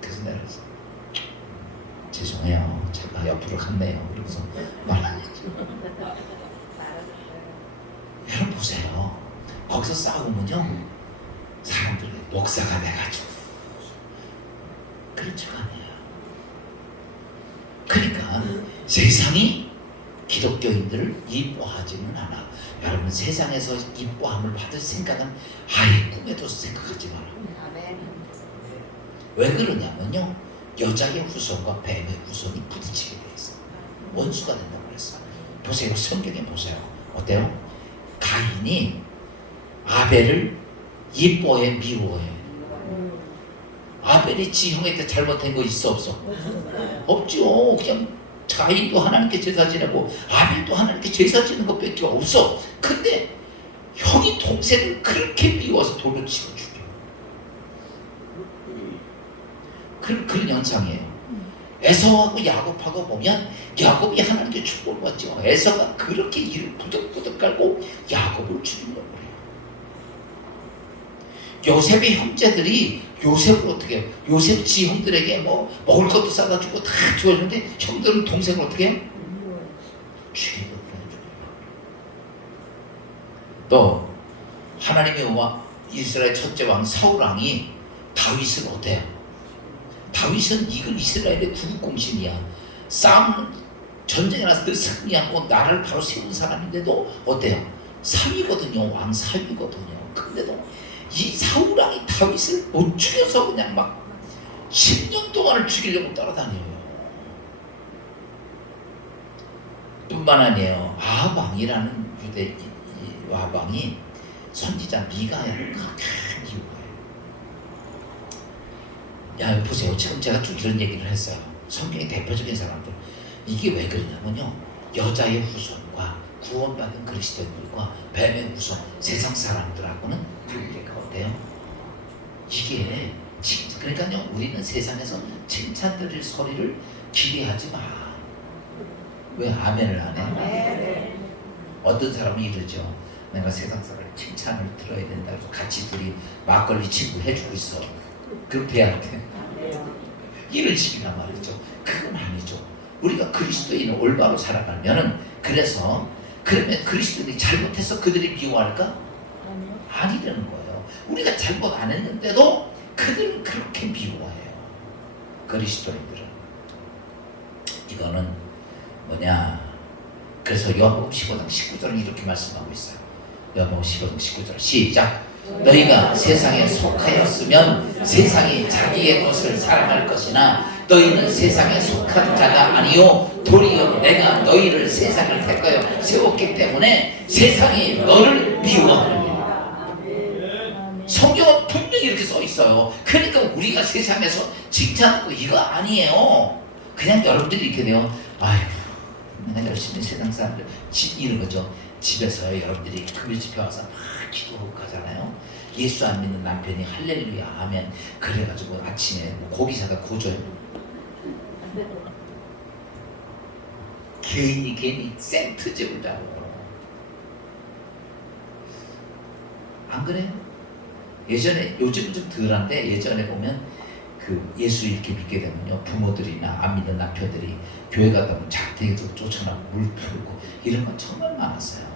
그래서 내가 죄송해요. 제가 옆으로 갔네요. 그러고서 말하겠지. 여러분 보세요. 거기서 싸우면요 사람들이 목사가 돼가지고 그렇지가 않아요. 그러니까 세상이 기독교인들을 이뻐하지는 않아. 여러분 세상에서 이뻐함을 받을 생각은 아예 꿈에도 생각하지 마라. 왜 그러냐면요 여자의 후손과 뱀의 후손이 부딪히게 돼 있어. 원수가 된다고 그랬어. 보세요. 성경에 보세요. 어때요? 가인이 아벨을 이뻐해 미워해? 아벨이 지 형한테 잘못한 거 있어 없어? 없죠. 그냥 가인도 하나님께 제사 지내고 아벨도 하나님께 제사 지는 것밖에 없어. 근데 형이 동생을 그렇게 미워서 돌로 치고 죽여. 그런 현상이에요. 에서하고 야곱하고 보면 야곱이 하나님께 축복을 받죠. 에서가 그렇게 이를 부득부득 깔고 야곱을 죽이려고 그래요. 요셉의 형제들이 요셉을 어떻게 해요? 요셉 지 형들에게 뭐 먹을 것도 싸다 주고 다 주었는데 형들은 동생을 어떻게 해요? 죽이려고 그래요. 또 하나님의 이스라엘 첫째 왕 사울 왕이 다윗을 어때요? 다윗은 이건 이스라엘의 구국공신이야. 싸움 전쟁에 나서 늘 승리하고 나라를 바로 세운 사람인데도 어때요? 3위거든요. 왕 3위거든요. 근데도 이 사울 왕이 다윗을 못 죽여서 그냥 막 10년 동안을 죽이려고 따라다녀요. 뿐만 아니에요. 아합 왕이라는 유대 아합 왕이 선지자 미가야를 그렇게 미워해요. 야 보세요. 지금 제가 쭉 이런 얘기를 했어요. 성경의 대표적인 사람들 이게 왜 그러냐면요. 여자의 후손과 구원받은 그리스도인들과 뱀의 후손 세상 사람들하고는 관계가 어때요? 이게 그러니까요. 우리는 세상에서 칭찬드릴 소리를 기대하지 마. 왜 아멘을 안 해? 어떤 사람은 이러죠. 내가 세상 사람을 칭찬을 들어야 된다. 그래서 같이 둘이 막걸리 친구 해주고 있어. 그럼 걔한테 이런 식이란 말이죠. 그건 아니죠. 우리가 그리스도인을 올바로 살아가면은 그래서 그러면 그리스도인이 잘못해서 그들이 미워할까? 아니라는 거예요. 우리가 잘못 안 했는데도 그들은 그렇게 미워해요. 그리스도인들은. 이거는 뭐냐? 그래서 요한복음 15장 19절은 이렇게 말씀하고 있어요. 요한복음 15장 19절 시작. 너희가 세상에 속하였으면 세상이 자기의 것을 사랑할 것이나 너희는 세상에 속한 자가 아니요 도리어 내가 너희를 세상을 택하여 세웠기 때문에 세상이 너를 미워하느니라. 성경은 분명히 이렇게 써 있어요. 그러니까 우리가 세상에서 칭찬하고 이거 아니에요. 그냥 여러분들이 이렇게 돼요. 아이고 내가 열심히 세상 사람들 이런 거죠. 집에서 여러분들이 금요 집회 와서 막 기도하고 가잖아요. 예수 안 믿는 남편이 할렐루야 하면 그래가지고 아침에 고기 사다 구워줘요. 괜히 센트 재우자고. 안 그래요? 예전에 요즘은 좀 덜한데 예전에 보면 그 예수 이렇게 믿게 되면요 부모들이나 안 믿는 남편들이 교회 가다 보면 작대에서 쫓아나고 물 풀고 이런 건 정말 많았어요.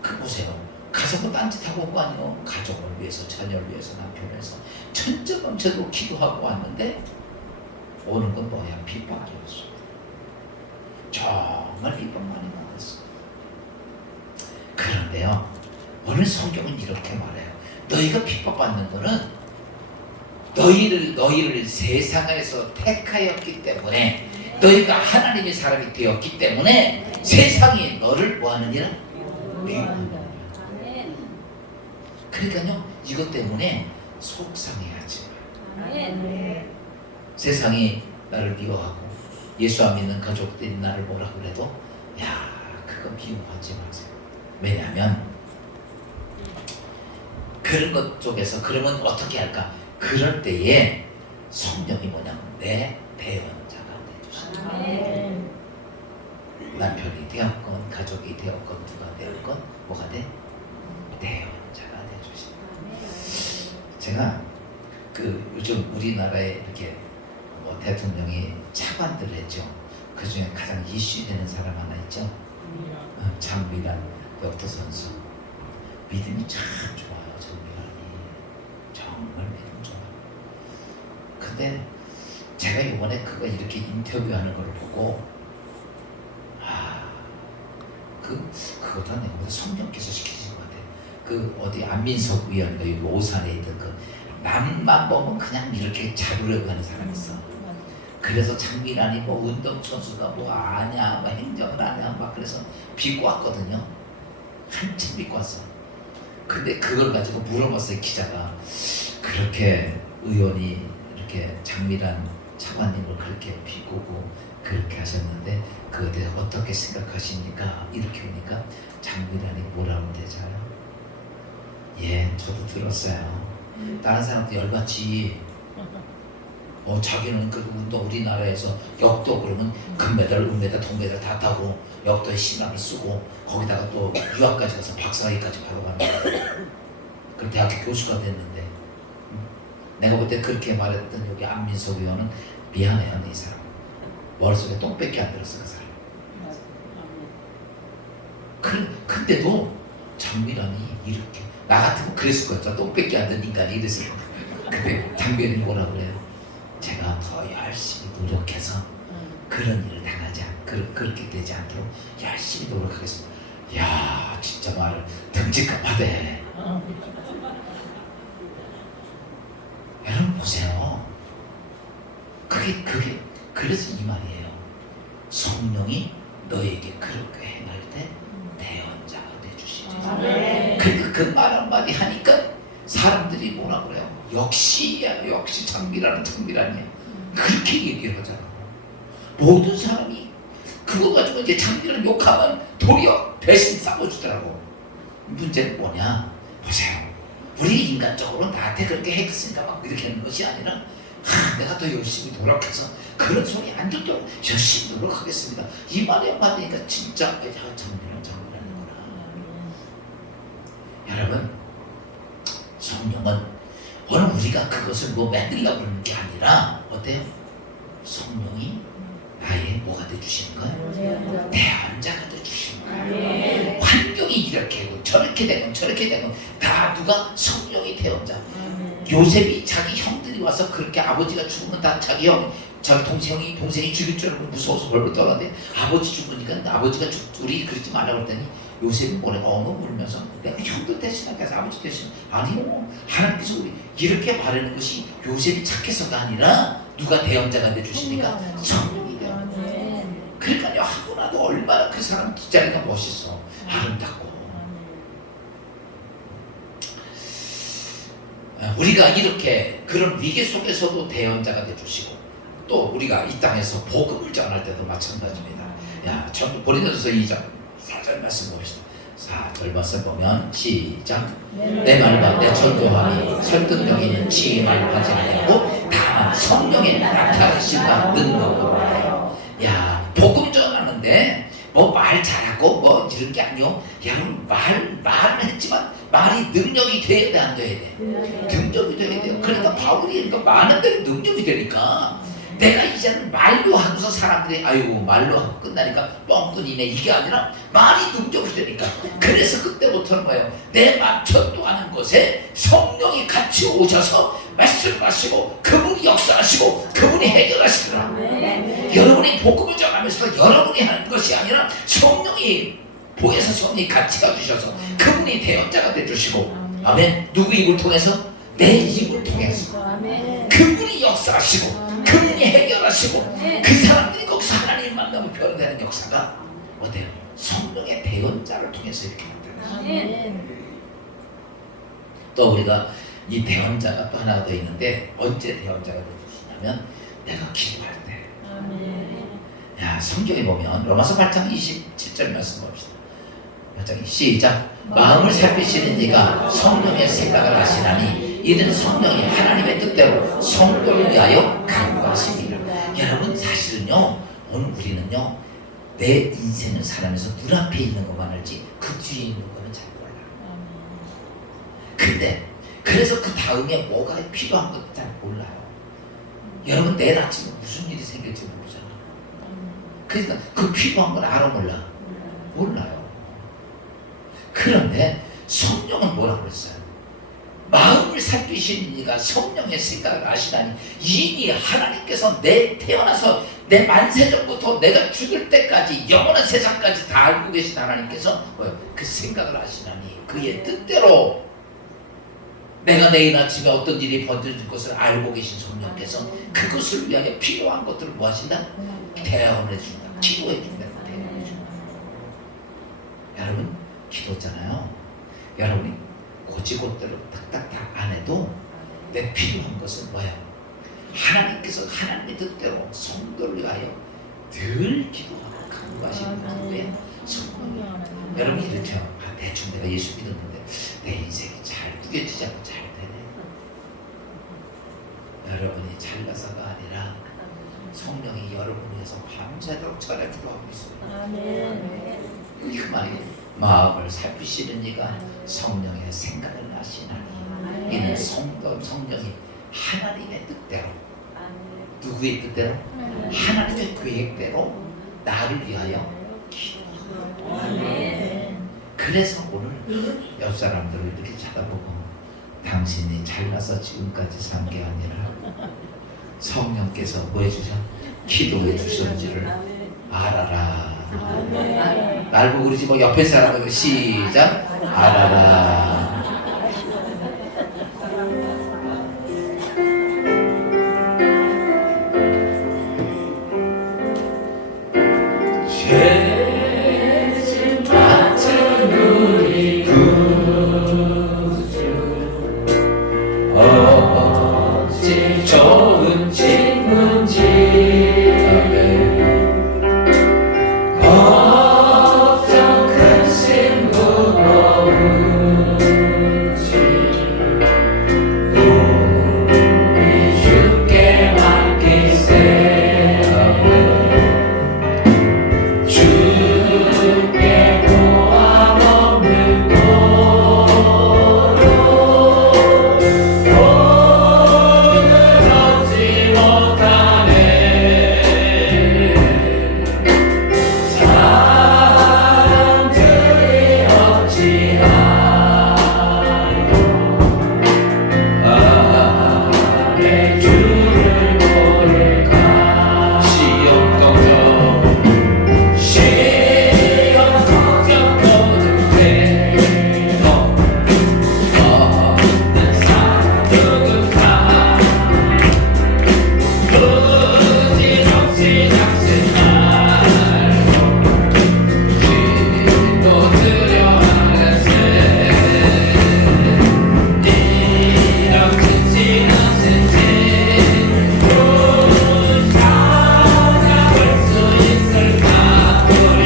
그 보세요. 가서 뭐 딴짓하고 온 거 아니에요. 가족을 위해서 자녀를 위해서 남편을 위해서 천천히 기도하고 왔는데 오는 건 뭐야? 핍박이었어. 정말 핍박 많이 받았어. 그런데요 오늘 성경은 이렇게 말해요. 너희가 핍박받는 거는 너희를 세상에서 택하였기 때문에 너희가 하나님의 사람이 되었기 때문에 세상이 너를 뭐하느니라? 미워하느니라. 그러니까요 이것 때문에 속상해하지 마. 세상이 나를 미워하고 예수 안 믿는 가족들이 나를 뭐라 그래도 야 그거 미워하지 마세요. 왜냐하면 그런 것 쪽에서 그러면 어떻게 할까? 그럴 때에 성령이 뭐냐면 내 대언자가 되주신다. 남편이 되었건 가족이 되었건 누가 되었건 뭐가 돼? 대언자가 되주신다. 제가 그 요즘 우리나라에 이렇게 뭐 대통령이 차관들을 했죠. 그 중에 가장 이슈되는 사람 하나 있죠. 장미란 역도 선수. 믿음이 참 좋아요. 장미란이 정말 믿음 좋아요. 근데 제가 이번에 그거 이렇게 인터뷰하는 걸 보고 그거다 내가 성령께서 시키신 것 같아. 그 어디 안민석 의원가 여기 오산에 있던 그 남만 보면 그냥 이렇게 잡으려고 하는 사람이 있어. 그래서 장미란이 뭐 운동선수가 뭐 아냐, 뭐 행정을 아냐, 막 그래서 비꼬 왔거든요. 한참 비꼬 왔어. 근데 그걸 가지고 물어봤어요, 기자가. 그렇게 의원이 이렇게 장미란 차관님을 그렇게 비꼬고 그렇게 하셨는데 그거에 대해 어떻게 생각하십니까? 이렇게 오니까 장미란이 뭐라고 되잖아요. 예, 저도 들었어요. 다른 사람도 열받지. 자기는 그 운동 우리나라에서 역도 그러면 금메달, 은메달, 동메달 다 따고 역도에 신앙을 쓰고 거기다가 또 유학까지 가서 박사학위까지 바로 갑니다. 그 대학교 교수가 됐는데 내가 볼 때 그렇게 말했던 여기 안민석 의원은 미안해요. 이 사람 머릿속에 똥밖에 안 들었어. 그 사람. 근데도 장미란이 이렇게 나 같으면 그랬을 거야. 똥밖에 안 든 인간이 이랬을 거야. 근데 장미란이 뭐라 그래요? 제가 더 열심히 노력해서 그런 일을 당하지 그렇게 되지 않도록 열심히 노력하겠습니다. 야, 진짜 말을 듬직하대. 여러분 보세요. 그게 그래서 이 말이에요. 성령이 너에게 그렇게 행할 때 대언자가 되주시리. 그러니까 그 말 한마디 하니까 사람들이 뭐라 그래요? 역시 장미란이야. 그렇게 얘기를 하잖아. 모든 사람이 그거 가지고 이제 장미란 욕하면 도리어 배신 싸워주더라고. 문제는 뭐냐? 보세요. 우리 인간적으로 나한테 그렇게 했으니까 막 이렇게 하는 것이 아니라 내가 더 열심히 노력해서 그런 소리 안 듣도록 열심히 노력하겠습니다. 이 말이 맞으니까 진짜 장미란이구나. 여러분, 성령은 오늘 우리가 그것을 뭐 만들려고 그러는 게 아니라 어때요? 성령이 나의 뭐가 되주시는 거예요? 대언자가 되주시는 거예요. 환경이 이렇게 되고 저렇게 되면 다 누가? 성령이 대언자. 요셉이 자기 형들이 와서 그렇게 아버지가 죽으면 다 자기 동생이 죽일 줄 알고 무서워서 벌벌 떨었는데 아버지 죽으니까 아버지가 우리 그러지 말라고 했더니 요셉이 뭐래가 엉엉 울면서 내가 형들 대신하겠어 아버지 대신 아니요 하나님께서 우리 이렇게 바라는 것이 요셉이 착해서가 아니라 누가 대언자가 되주시니까 성령이 돼요. 그러니까요 하고 나도 얼마나 그 사람 뒷자리가 멋있어 아름답고 우리가 이렇게 그런 위기 속에서도 대언자가 되주시고 또 우리가 이 땅에서 복음을 전할 때도 마찬가지입니다. 전 고린도전서 2장 4절 말씀 봅시다. 4절 말씀 보면 시작. 내 말과 내 전도함이 설득력 있는 지 말로 하지 아니하고 다만 성령의 나타나심과 능력으로 하여. 복음 전하는데 뭐 말 잘하고 뭐 이런 게 아니요. 여러분 말은 했지만 말이 능력이 돼야 돼 안 돼야 돼? 능력이 돼야 돼요. 그러니까 바울이 많은 데는 능력이 되니까 내가 이제는 말로 하고서 사람들이 아이고 말로 하고 끝나니까 뻥뿐이네 이게 아니라 말이 능력이 되니까 그래서 그때부터는 뭐예요? 내 말 전도하는 곳에 성령이 같이 오셔서 말씀하시고 그분이 역사하시고 그분이 해결하시더라. 여러분이 복음을 전하면서 여러분이 하는 것이 아니라 성령이 보혜사 성령이 같이 가주셔서 그분이 대언자가 되주시고 아멘. 누구 입을 통해서? 내 입을 통해서 그분이 역사하시고 그분이 해결하시고 그 사람들이 거기서 하나님 만나면 변화되는 역사가 어때요? 성령의 대언자를 통해서 이렇게 만들어요. 또 우리가 이 대언자가 또 하나 더 있는데 언제 대언자가 되시냐면 내가 기도할 때. 성경에 보면 로마서 8장 27절 말씀 봅시다. 8장 시작. 마음을 살피시는 이가 성령의 생각을 하시나니 이는 성령이 하나님의 뜻대로 성도를 위하여 간구하십니다. 여러분 사실은요 오늘 우리는요 내 인생을 살아면서 눈앞에 있는 것만 알지 그 뒤에 있는 거는 잘 몰라요. 근데 그래서 그 다음에 뭐가 필요한 것도 잘 몰라요. 여러분 내일 아침에 무슨 일이 생길지 모르잖아. 그러니까 그 필요한 걸 알아 몰라? 몰라요. 그런데 성령은 뭐라고 그랬어요? 마음을 살피시는 이가 성령의 생각을 아시다니 이미 하나님께서 내 태어나서 내 만세 전부터 내가 죽을 때까지 영원한 세상까지 다 알고 계신 하나님께서 그 생각을 아시다니 그의 뜻대로 내가 내일 아침에 어떤 일이 벌어질 것을 알고 계신 성령께서 그것을 위하여 필요한 것들을 뭐 하신다? 대언해 준다. 기도해 준다. 대언해 준다. 여러분 기도했잖아요. 여러분이 고지고대로 딱딱 다 안 해도 내 필요한 것은 뭐예요? 하나님께서 하나님의 뜻대로 성도를 위하여 늘 기도하고 간구하시는 가운데 여러분이 이렇게 대충 내가 예수 믿었는데 내 인생이 잘 꾸겨지지 않고 잘 되네. 여러분이 잘나서가 아니라 성령이 여러분을 위해서 밤새도록 전에 기도하고 있습니다. 그 말이 마음을 살피시는 이가 성령의 생각을 하시나니 이는 성령이 하나님의 뜻대로 누구의 뜻대로? 하나님의 계획대로 나를 위하여 기도하고 그래서 오늘 옆 사람들을 이렇게 쳐다보고 당신이 잘나서 지금까지 산 게 아니라 성령께서 뭐 해주셔? 기도해 주셨는지를 알아라. 날 보고 그러지 뭐 옆에 사람들 시작 알아라. 죄짐 같은 우리 구주 어찌 좋은 친구인지 걱정 근심 무거운지 우리 주께 맡기세 주께 보안 없는 도로 오늘 얻지 못하네 사람들이 어찌하여 내 주를 모를까 시험 걱정 시험 걱정 모든 죄도 없는 사람 누군가 부질없이 작은 말로 기도 드려하세 이렇게 지나친 진리로 찾아올 수 있을까 우리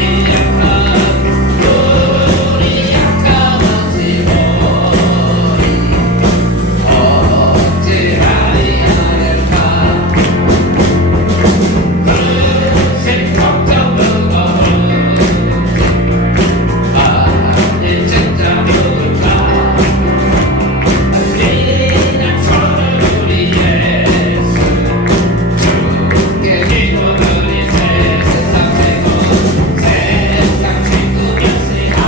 약함없이 어찌하리 않을까 근심 걱정 무거운 아니 진짜 누굴까 우리는 서로 우리 예수 주께 기도드리 세상 친구였으나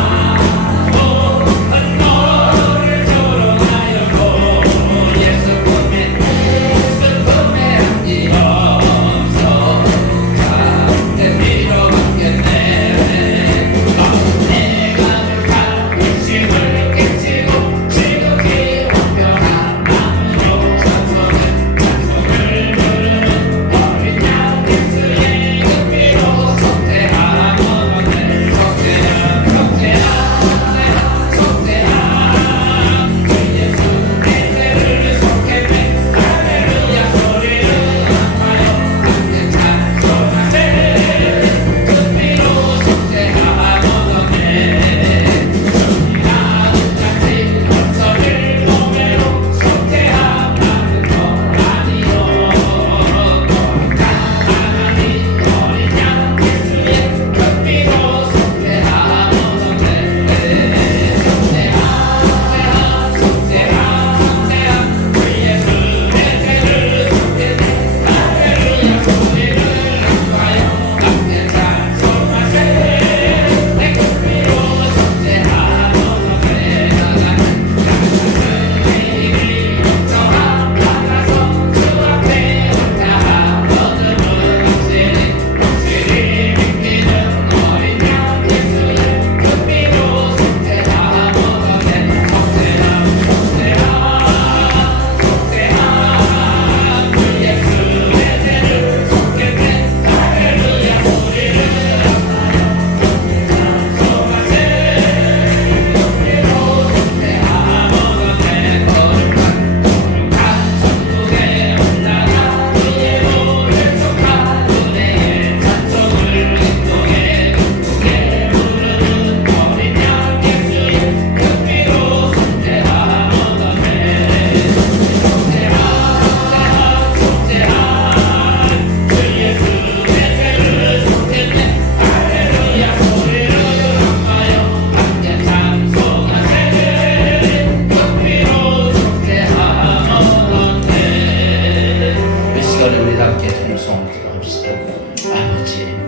모든 너를 조롱하려고 예수 품에 한기 없어 내 뒤로 맡겼네 내가 물가 의심을 끼치고 지극히 완벽한 나무로 찬송을 부르는 어린 양 예수 아버지,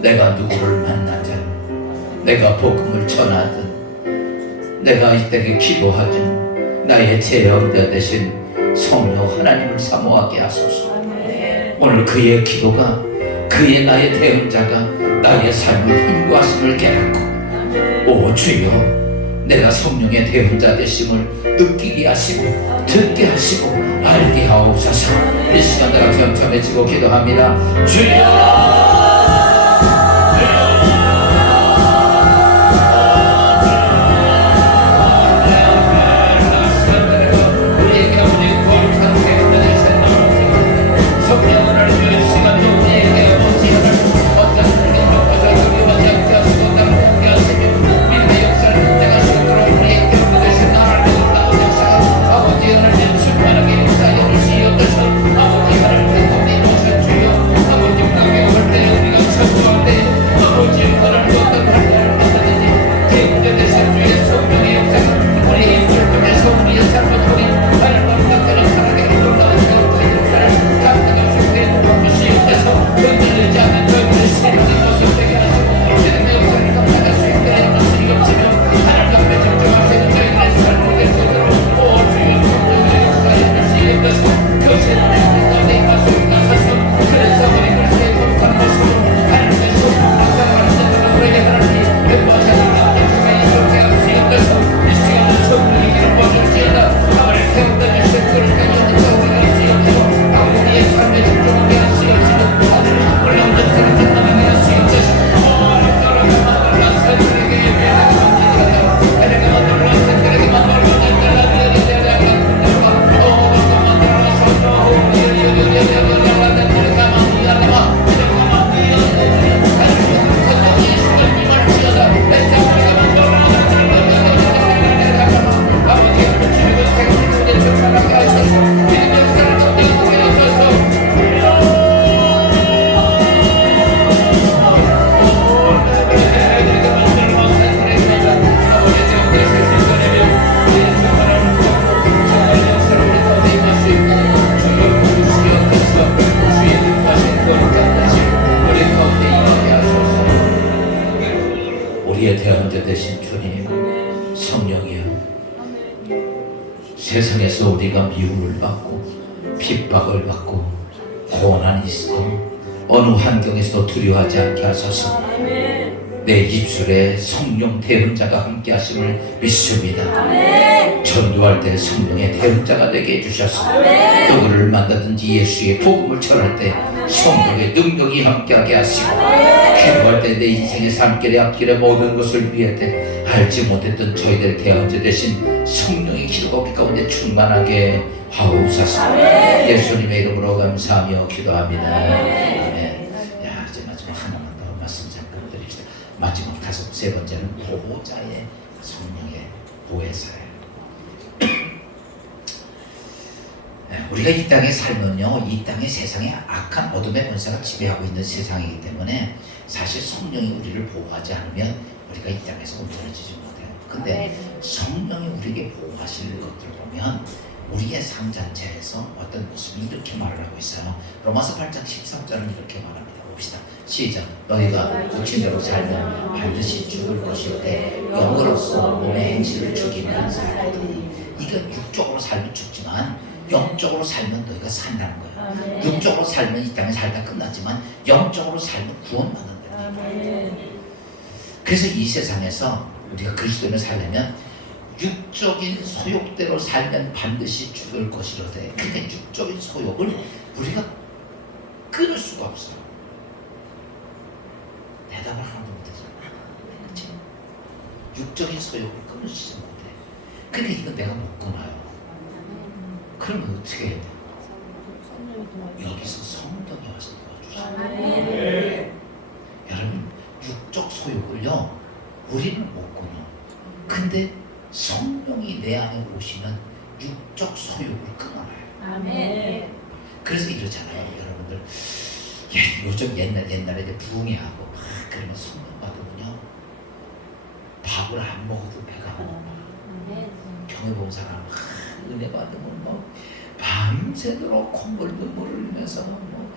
내가 누구를 만나든, 내가 복음을 전하든, 내가 이때에 기도하든 나의 제형자 되신 성령 하나님을 사모하게 하소서. 오늘 그의 기도가, 그의 나의 대응자가 나의 삶을 인도하심을 깨닫고, 오 주여, 내가 성령의 대응자 되심을 느끼게 하시고 듣게 하시고 알게 하옵소서. 이 시간 내가 겸손해지고 기도합니다. 주여, 우리의 대언자 되신 주님, 성령이여, 세상에서 우리가 미움을 받고 핍박을 받고 고난이 있고 어느 환경에서도 두려워하지 않게 하소서. 내 입술에 성령 대언자가 함께 하심을 믿습니다. 전도할 때 성령의 대언자가 되게 해주셔서 누구를 만나든지 예수의 복음을 전할 때 성령의 능력이 함께하게 하시고, 기도할 때 내 인생의 삶길에 앞길에 모든 것을 위해 때 알지 못했던 저희들 대언자 되신 성령의 기도가 우리 가운데 충만하게 하옵소서. 예수님의 이름으로 감사하며 기도합니다. 아멘. 야, 이제 마지막 하나만 더 말씀 잠깐 드립시다. 마지막 세 번째는 보호자의 성령의 보혜사예요. 우리가 이 땅에 살면요, 이 땅의 세상에 악한 어둠의 권세가 지배하고 있는 세상이기 때문에 사실 성령이 우리를 보호하지 않으면 우리가 이 땅에서 온전해지지 못해요. 근데 성령이 우리에게 보호하시는 것들을 보면 우리의 삶 자체에서 어떤 모습이 이렇게 말을 하고 있어요. 로마서 8장 13절은 이렇게 말합니다. 봅시다. 시작. 너희가 육신대로 살면 반드시 죽을 것이오되 영으로서 몸의 행실을 죽이면 살거든. 이건 육적으로 살면 죽지만 영적으로 살면 너희가 산다는 거예요. 육적으로 살면 이 땅에 살다 끝났지만 영적으로 살면 구원받는다. 그래서 이 세상에서 우리가 그리스도인을 살려면 육적인 소욕대로 살면 반드시 죽을 것이로되, 그러니까 육적인 소욕을 우리가 끊을 수가 없어요. 대답을 하나도 못하잖아. 그렇지? 육적인 소욕을 끊으시지 못해. 근데 이건 내가 못 끊어요. 그러면 어떻게 해야 돼? 여기서 성령이 와서 도와주시죠. 여러분, 육적 소욕을요, 우리는 못 끊어. 근데 성령이 내 안에 오시면 육적 소욕을 끊어놔요. 그래서 이러잖아요, 여러분들. 요즘 옛날에 이제 부흥회하고 막 그러면 성령 받으면요, 밥을 안 먹어도 배가 고파. 경험해 본 사람, 은혜 받으면 뭐 밤새도록 콧물 눈물을 흘리면서 뭐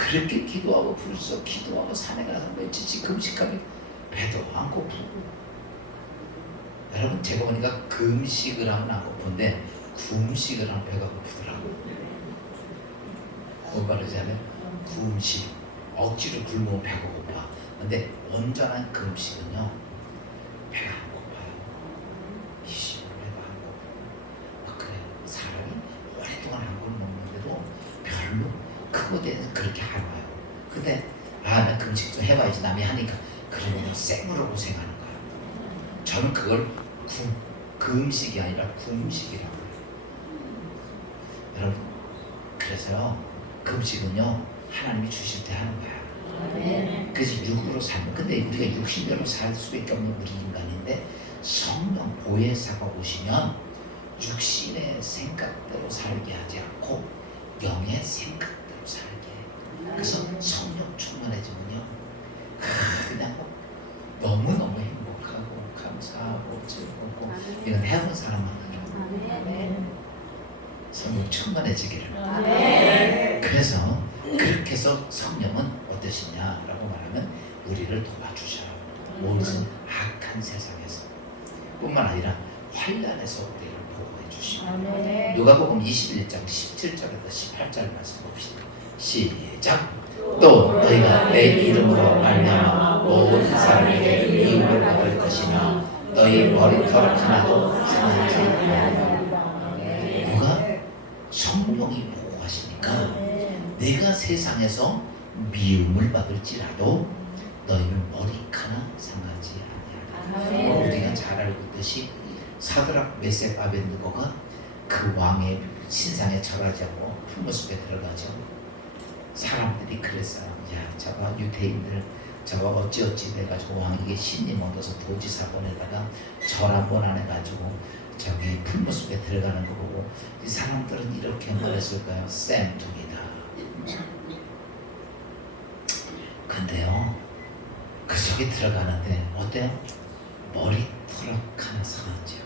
그렇게 기도하고 불써 기도하고 산에 가서 며칠씩 금식하게 배도 안 고프고. 여러분 제가 보니까 금식을 하면 안 고픈데 굶식을 하면 배가 고프더라고요. 뭔 말인지 알아요? 굶식. 억지로 굶으면 배가 고파. 근데 온전한 금식은요 배가 안 고파요. 미식으로 배가 안 고파요. 그래요. 사람이 오랫동안 한 걸 먹는데도 별로 그거에 대해서 그렇게 안 와요. 근데 나 금식 좀 해봐야지 남이 하니까 그러면 생으로 고생하는 거예요. 저는 그걸 금식이 아니라 굶식이라고 해요. 여러분 그래서요 금식은요 하나님이 주실 때 하는 거야. 그래서 육으로 살면 근데 우리가 육신대로 살 수밖에 없는 우리 인간인데 성령 보혜사가 오시면 육신의 생각대로 살게 하지 않고 영의 생각대로 살게 해. 그래서 성령 충만해지면요 그냥 너무너무 행복하고 감사하고 즐겁고 이런 해본 사람만 알아요. 성령 충만해지기를. 그래서 그렇게 해서 성령은 어떠시냐라고 말하면 우리를 도와주셔요. 모든 악한 세상에서 뿐만 아니라 환난에서 우리를 보호해 주시고. 누가복음 21장 17절에서 18절 말씀 봅시다. 시작. 또 너희가 내 이름으로 말미암아 모든 사람에게 미움을 받을 것이며 너희 머리털 하나도 상하지 아니하리라. 누가? 성령이 보호하시니까 내가 세상에서 미움을 받을지라도 너희는 머리카락 상하지 아니하리라. 우리가 잘 알고 있듯이 사드락 메섹 아벤느고가 그 왕의 신상에 절하지 않고 풀무숲에 들어가죠. 사람들이 그랬어요. 야 저거 유대인들 저거 어찌어찌 돼가지고 왕에게 신임 얻어서 도지사 보내다가 절 한 번 안 해가지고 저기 풀무숲에 들어가는 거 보고 이 사람들은 이렇게 말했을까요? 쌤통이다. 근데요 그 속에 들어가는데 어때요? 머리털 하나 상하죠.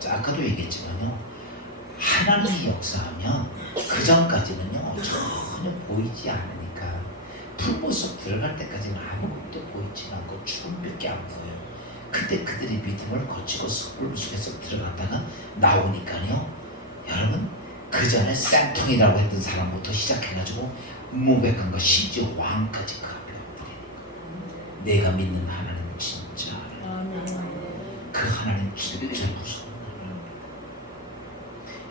자, 아까도 얘기했지만요 하나님이 역사하면 그 전까지는요 전혀 보이지 않으니까 풀무숲 들어갈 때까지는 아무것도 보이지 않고 죽음밖에 안 보여요. 그때 그들이 믿음을 거치고 풀무숲에서 들어갔다가 나오니까요 여러분 그 전에 쌍통이라고 했던 사람부터 시작해가지고 무백한 거 심지어 왕까지 그 앞에 엎드리니까 내가 믿는 하나님은 진짜 그 하나님 진짜 무서운 하나님.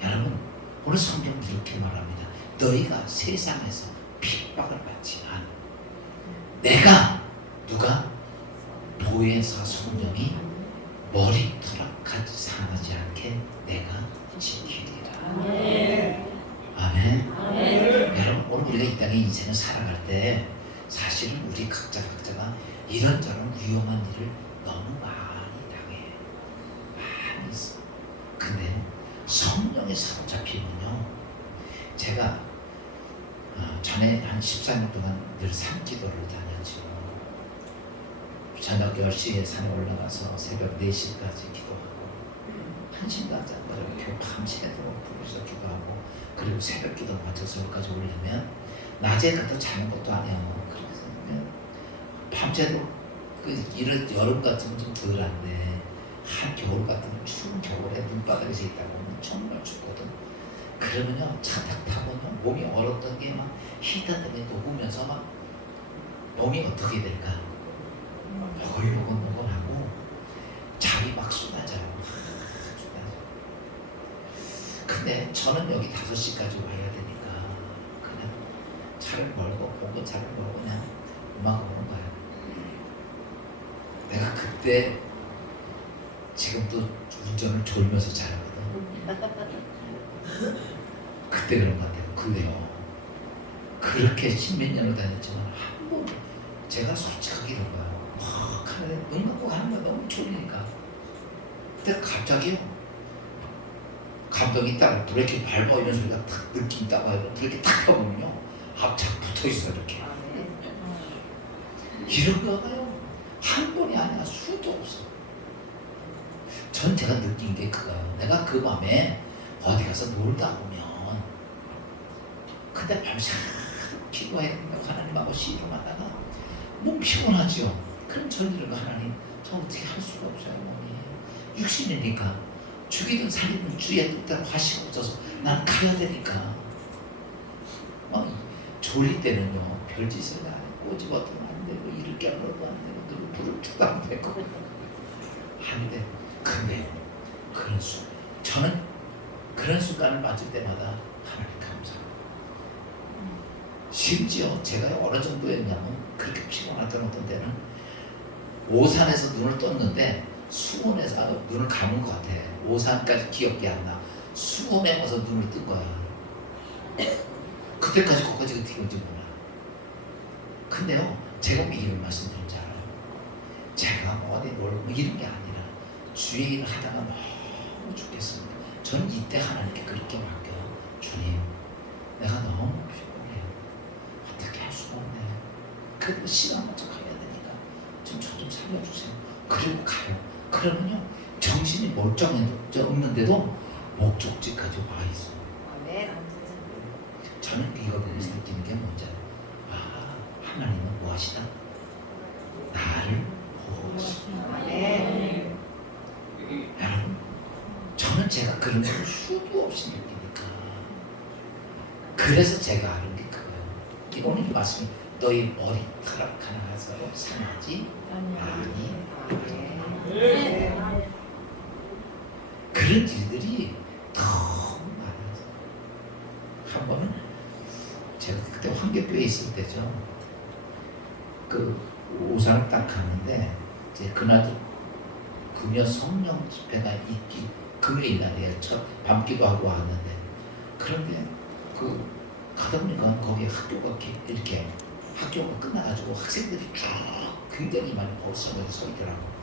여러분 오늘 성경은 이렇게 말합니다. 너희가 세상에서 핍박을 받지만 내가 누가? 보혜사 성령이 머리털같이 상하지 않게 내가 지키리라. 아멘. 여러분 오늘 우리가 이 땅에 인생을 살아갈 때 사실은 우리 각자가 이런저런 위험한 일을 너무 많이 당해. 많이 있어. 근데 성령에 사로잡히면요 제가 전에 한 14년 동안 늘 산기도를 다녔죠. 저녁 10시에 산에 올라가서 새벽 4시까지 기도하고 1시간까지 이렇게 밤새도록 부르짖어 기도하고 그리고 새벽 기도 맞춰서까지 올리면 낮에 가서 자는 것도 아니에요. 그래서 밤새도록 이런 여름 같으면 좀 덜한데 한겨울 같으면 추운 겨울에 눈바닥에서 있다 보면 정말 춥거든. 그러면요 차 딱 타면요 몸이 얼었던 게 막 히터 때문에 녹으면서 막 몸이 어떻게 될까? 보글보글하고 잠이 막 쏟아져요. 근데 저는 여기 5시까지 와야 되니까 그냥 차를 몰고 보고 차를 몰고 그냥 음악을 보는 거예요. 내가 그때 지금도 운전을 졸면서 잘하거든. 그때 그런 것 같아요. 근데요 그렇게 10몇 년을 다녔지만 한 번 제가 솔직하게 이런 거예요. 막 하는데 눈 감고 가는 거야. 너무 졸리니까. 그때 갑자기요 감독이 딱 브레이크 밟아 이런 소리가 탁 느낌 딱 와요. 브레이크 탁 펴보면요 앞차 붙어있어 이렇게. 이런 거가요 한 번이 아니라 수도 없어. 전 제가 느낀 게 그거예요. 내가 그 밤에 어디 가서 놀다 보면 근데 밤새 기도해야 된다고 하나님하고 씨름하다가 몸 피곤하죠. 그럼 저희들은 하나님 저 어떻게 할 수가 없어요. 몸이 육신이니까 죽이든 살리든 주의 뜻대로 하시옵소서. 난 가야 되니까. 졸릴 때는요 별짓을 안 해. 꼬집어도 안 되고 이를 깨물어도 안 되고 누구 불을 켜도 안 되고 한데 근데 저는 그런 순간을 맞을 때마다 하나님 감사합니다. 심지어 제가 어느 정도였냐면 그렇게 피곤했던 어떤 때는 오산에서 눈을 떴는데 수원에서 눈을 감은 것 같아. 오산까지 기억이 안 나. 수원에 와서 눈을 뜬 거야. 그때까지 거기까지 어떻게 온지 몰라. 근데요 제가 왜 이런 말씀 드린지 알아요? 제가 어디 놀고 이런 게 아니라 주의 일을 하다가 너무 죽겠습니다. 저는 이때 하나님께 그렇게 맡겨요. 주님 내가 너무 피곤해요. 어떻게 할 수가 없네요. 그래도 시간 맞춰 가야 되니까 좀 저 좀 살려주세요. 그리고 가요. 그러면요 정신이 멀쩡했는데도 목적지까지 와 있어. 저는 이거 보면서 느끼는 게 뭔지 알아요? 하나님은 무엇이다? 나를 보호하시다. 여러분 저는 제가 그런 걸 수도 없이 느끼니까 그래서 제가 아는 게 그거예요. 오늘 이 말씀이 너희 머리카락 하나로 상하지 아니 그런 일들이 너무 많아서 한 번은 제가 그때 황교교에 있을 때죠. 그 오산을 딱 갔는데 이제 그날도 금요 성령 집회가 있기 금요일 날이에요. 밤기도 하고 왔는데 그런데 그 가다 보니까 거기에 학교가 이렇게 학교가 끝나가지고 학생들이 쭉 굉장히 많이 버스 정거장에 서 있더라고.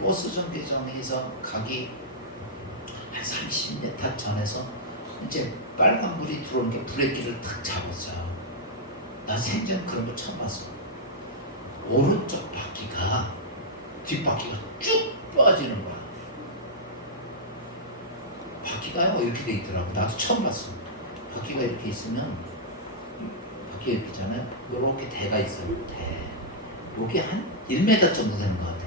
버스 정거장에서 가기 한 30m 전에서 이제 빨간불이 들어오는 게 브레이크를 탁 잡았어요. 나 생전 그런 거 처음 봤어. 오른쪽 바퀴가 뒷바퀴가 쭉 빠지는 거야. 바퀴가요 이렇게 돼 있더라고. 나도 처음 봤어. 바퀴가 이렇게 있으면 바퀴가 이렇게 있잖아요. 이렇게 대가 있어요. 대. 이게 한 1m 정도 되는 것 같아.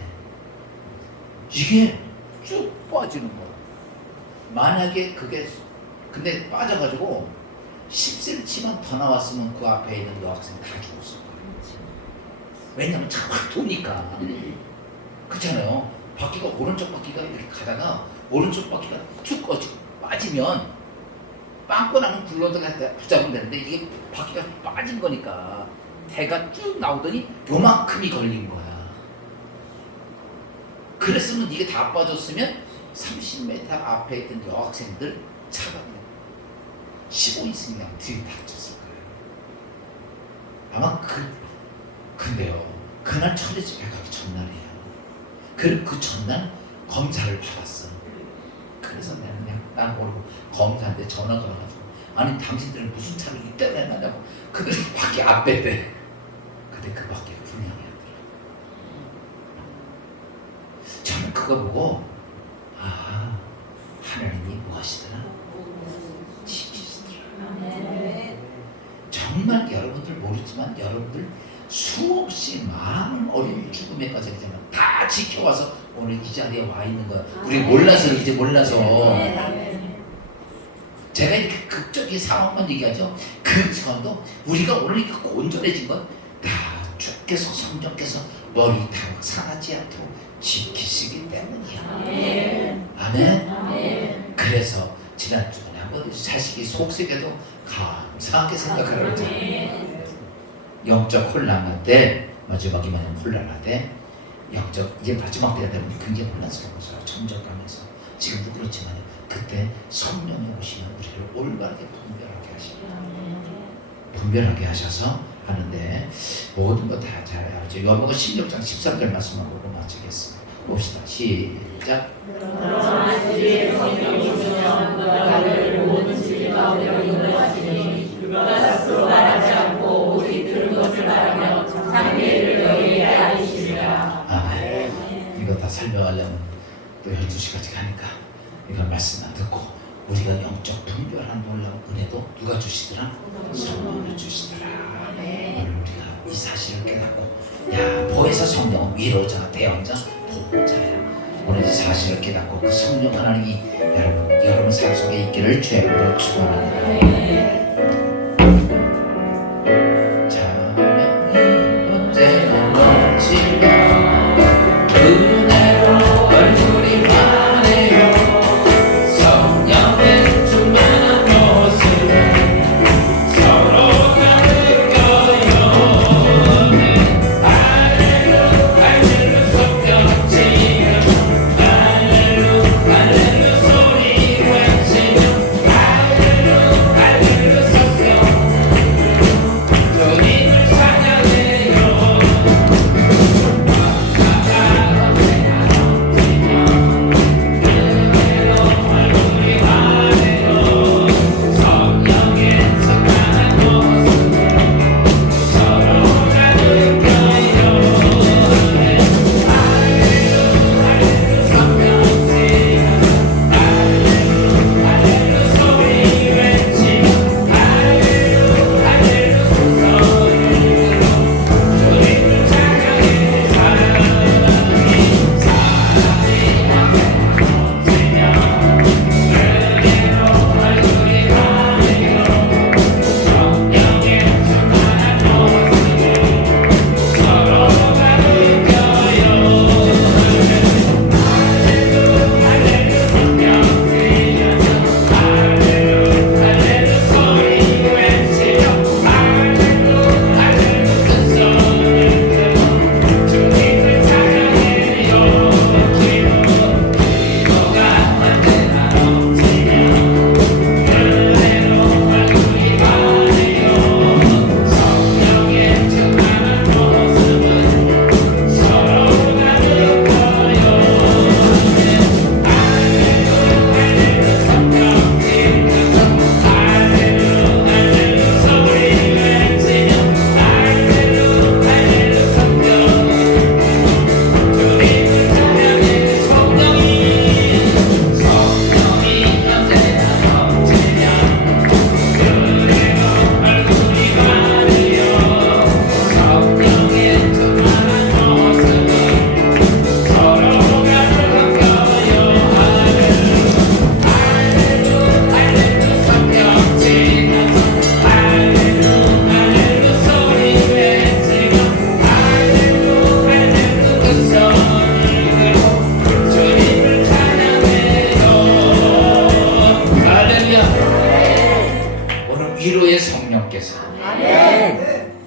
이게 쭉 빠지는 거야. 만약에 그게 근데 빠져가지고 10cm만 더 나왔으면 그 앞에 있는 여학생 다 죽었을 거예요. 왜냐면 자꾸 도니까. 그렇잖아요. 바퀴가 오른쪽 바퀴가 이렇게 가다가 오른쪽 바퀴가 쭉 빠지면 빵꾸나면 굴러다가 붙잡으면 되는데 이게 바퀴가 빠진 거니까 대가 쭉 나오더니 요만큼이 걸린 거야. 그랬으면 이게 다 빠졌으면 30m 앞에 있던 여학생들 차가 15인승이 그냥 뒤에 다쳤을 거예요. 아마 근데요 그날 철회 집회 가기 전날이에요. 그 전날 검사를 받았어. 그래서 내가 그냥 난 모르고 검사한테 전화가 와가지고 아니 당신들은 무슨 차를 이때문에 해놨냐고. 그들이 밖에 앞에 대. 근데 그 밖에 불량이었더라. 저는 그거 보고 하나님이 무엇이더라? 지키시더라. 정말 여러분들 모르지만 여러분들 수없이 많은 어려운 죽음에 빠져있지만 다 지켜와서 오늘 이 자리에 와 있는 거야. 우리 몰라서 이제 몰라서 제가 이렇게 극적인 상황만 얘기하죠. 그 전도 우리가 오늘 이렇게 온전해진 건 다 주께서 성령께서 머리 다 상하지 않도록 지키시기 때문이야. 아멘. 그래서 지난주에 한번 자식이 속색에도 감사하게 생각하라고 했잖아요. 영적 혼란할 때 마지막이 만약 혼란할 때 영적 이제 마지막 때가 되면 굉장히 혼란스러워서 점점 가면서 지금도 그렇지만 그때 성령이 오시면 우리를 올바르게 분별하게 하십니다. 분별하게 하셔서 하는데 모든 거 다 잘해야죠. 요한복음 16장 13절 말씀만 보고 마치겠습니다. 봅시다. 시작. 그가 스스로 말하지 않고 오직 들은 것을 말하며 장래를 너희에게 알리시리라. 아멘. 이거 다 설명하려면 또 12시까지 가니까 이거 말씀만 듣고 우리가 영적 분별한 놀라운 은혜도 누가 주시더라? 성령이 주시더라. 오늘 우리가 이 사실을 깨닫고, 야, 보혜사 성령은 위로자가 대언자 보호자야. 오늘 이 사실을 깨닫고 그 성령 하나님이 여러분 삶 속에 있기를 주의 이름으로 축원합니다.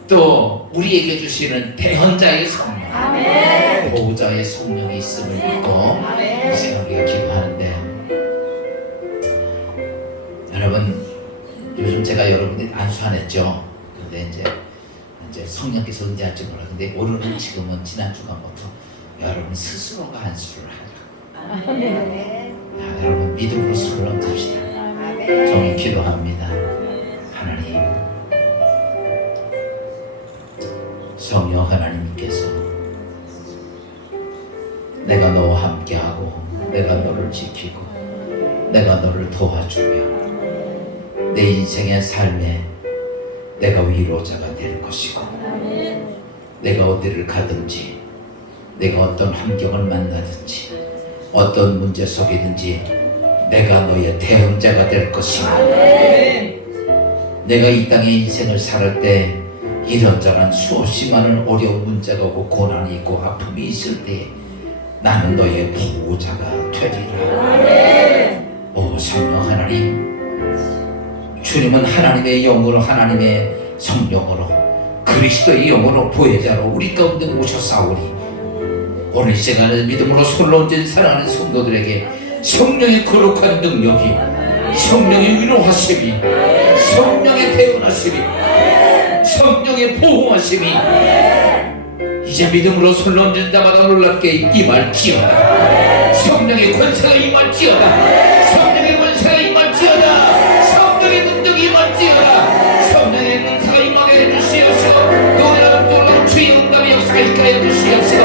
또 우리에게 주시는 대언자의 성령, 보호자의 성령이 있음을 믿고 이 시간 우리가 기도하는데, 여러분 요즘 제가 여러분들 안수 안 했죠. 근데 이제 성령께서 은혜할지 몰라. 근데 오늘은 지금은 지난 주간부터 여러분 스스로가 안수를 하라. 여러분 믿음으로 손을 얹읍시다. 정히 기도합니다. 하나님, 성령 하나님께서 내가 너와 함께하고 내가 너를 지키고 내가 너를 도와주며 내 인생의 삶에 내가 위로자가 될 것이고, 내가 어디를 가든지 내가 어떤 환경을 만나든지 어떤 문제 속이든지 내가 너의 대언자가 될 것이고, 내가 이 땅의 인생을 살을 때 이런저런 수없이 많은 어려운 문제가 오고 고난이 있고 아픔이 있을 때 나는 너의 보호자가 되리라. 오 성령 하나님, 주님은 하나님의 영으로, 하나님의 성령으로, 그리스도의 영으로 보혜자로 우리 가운데 오셨사오니, 오늘 이 시간에 믿음으로 손을 얹은 사랑하는 성도들에게 성령의 거룩한 능력이, 성령의 위로하심이, 성령의 대언하심이, 성령의 보호하심이 이제 믿음으로 손을 얹은 자마다 놀랍게 임할지어다. 성령의 권세가 임할지어다. 성령의 권세가 임할지어다. 성령의 능력이 임할지어다. 성령의 능사가 임하게 해주시옵소서. 놀라운 주의 응답의 역사가 있게 해주시옵소서.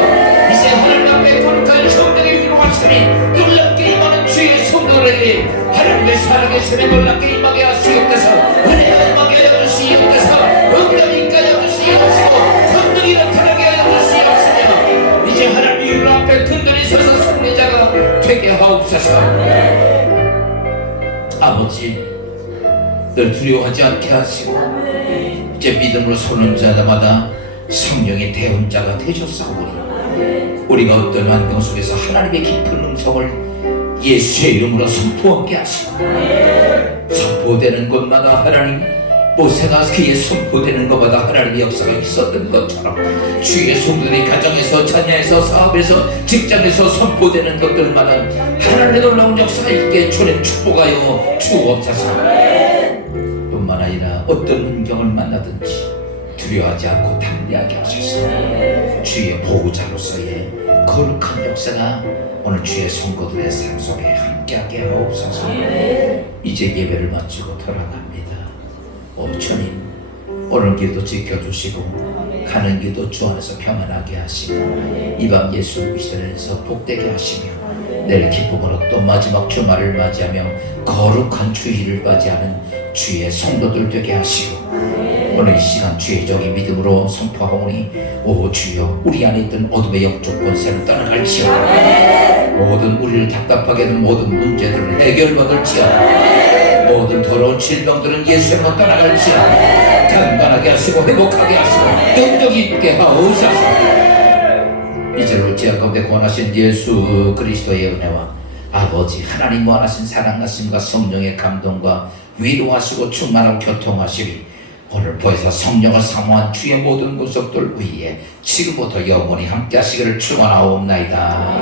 이제 하나님 앞에 거룩한 성령의 위로하심이 놀랍게 임하는 주의 성도들에게 하나님의 살아계심에 놀랍게 임하게 하시옵소서. 은혜가 임하게 하여 주시옵소서. 응답이 임하게 하여 주시옵시고 성령이 나타나게 하여 주시옵시며 이제 하나님 율 앞에 든든히 서서 승리자가 되게 하옵소서. 아버지, 늘 두려워하지 않게 하시고 이제 믿음으로 서는 자마다 성령의 대언자가 되셨사오니 우리가 어떤 환경 속에서 하나님의 깊은 음성을 예수의 이름으로 선포하게 하시고 선포되는 곳마다 하나님, 모세가 그의 선포되는 것마다 하나님의 역사가 있었던 것처럼 주의 성도들이 가정에서, 자녀에서, 사업에서, 직장에서 선포되는 것들마다 하나님의 놀라운 역사가 있게 주님 축복하여 주옵소서. 뿐만 아니라 어떤 환경을 만나든지 두려워하지 않고 담대하게 하소서. 주의 보호자로서의 거룩한 역사가 오늘 주의 성도들의 삶 속에 함께하게 하옵소서. 이제 예배를 마치고 돌아갑니다. 오 주님, 오늘 길도 지켜주시고 가는 길도 주 안에서 평안하게 하시고 이 밤 예수 그리스도에서 복되게 하시며 내일 기쁨으로 또 마지막 주말을 맞이하며 거룩한 주일을 맞이하는 주의 성도들 되게 하시고 오늘 이 시간 주의 종이 믿음으로 선포하오니 오 주여, 우리 안에 있던 어둠의 영적 권세를 떠나갈지어다. 모든 우리를 답답하게 하는 모든 문제들을 해결받을지어다. 모든 더러운 질병들은 예수의 이름으로 떠나갈지어다. 강건하게 하시고 회복하게 하시고 능력 있게 하옵소서. 이제로 제약 가운데 권하신 예수 그리스도의 은혜와 아버지 하나님 원하신 사랑하심과 성령의 감동과 위로하시고 충만하고 교통하시리 오늘 보혜사 성령을 사모한 주의 모든 구속들 위에 지금부터 영원히 함께 하시기를 축원하옵나이다.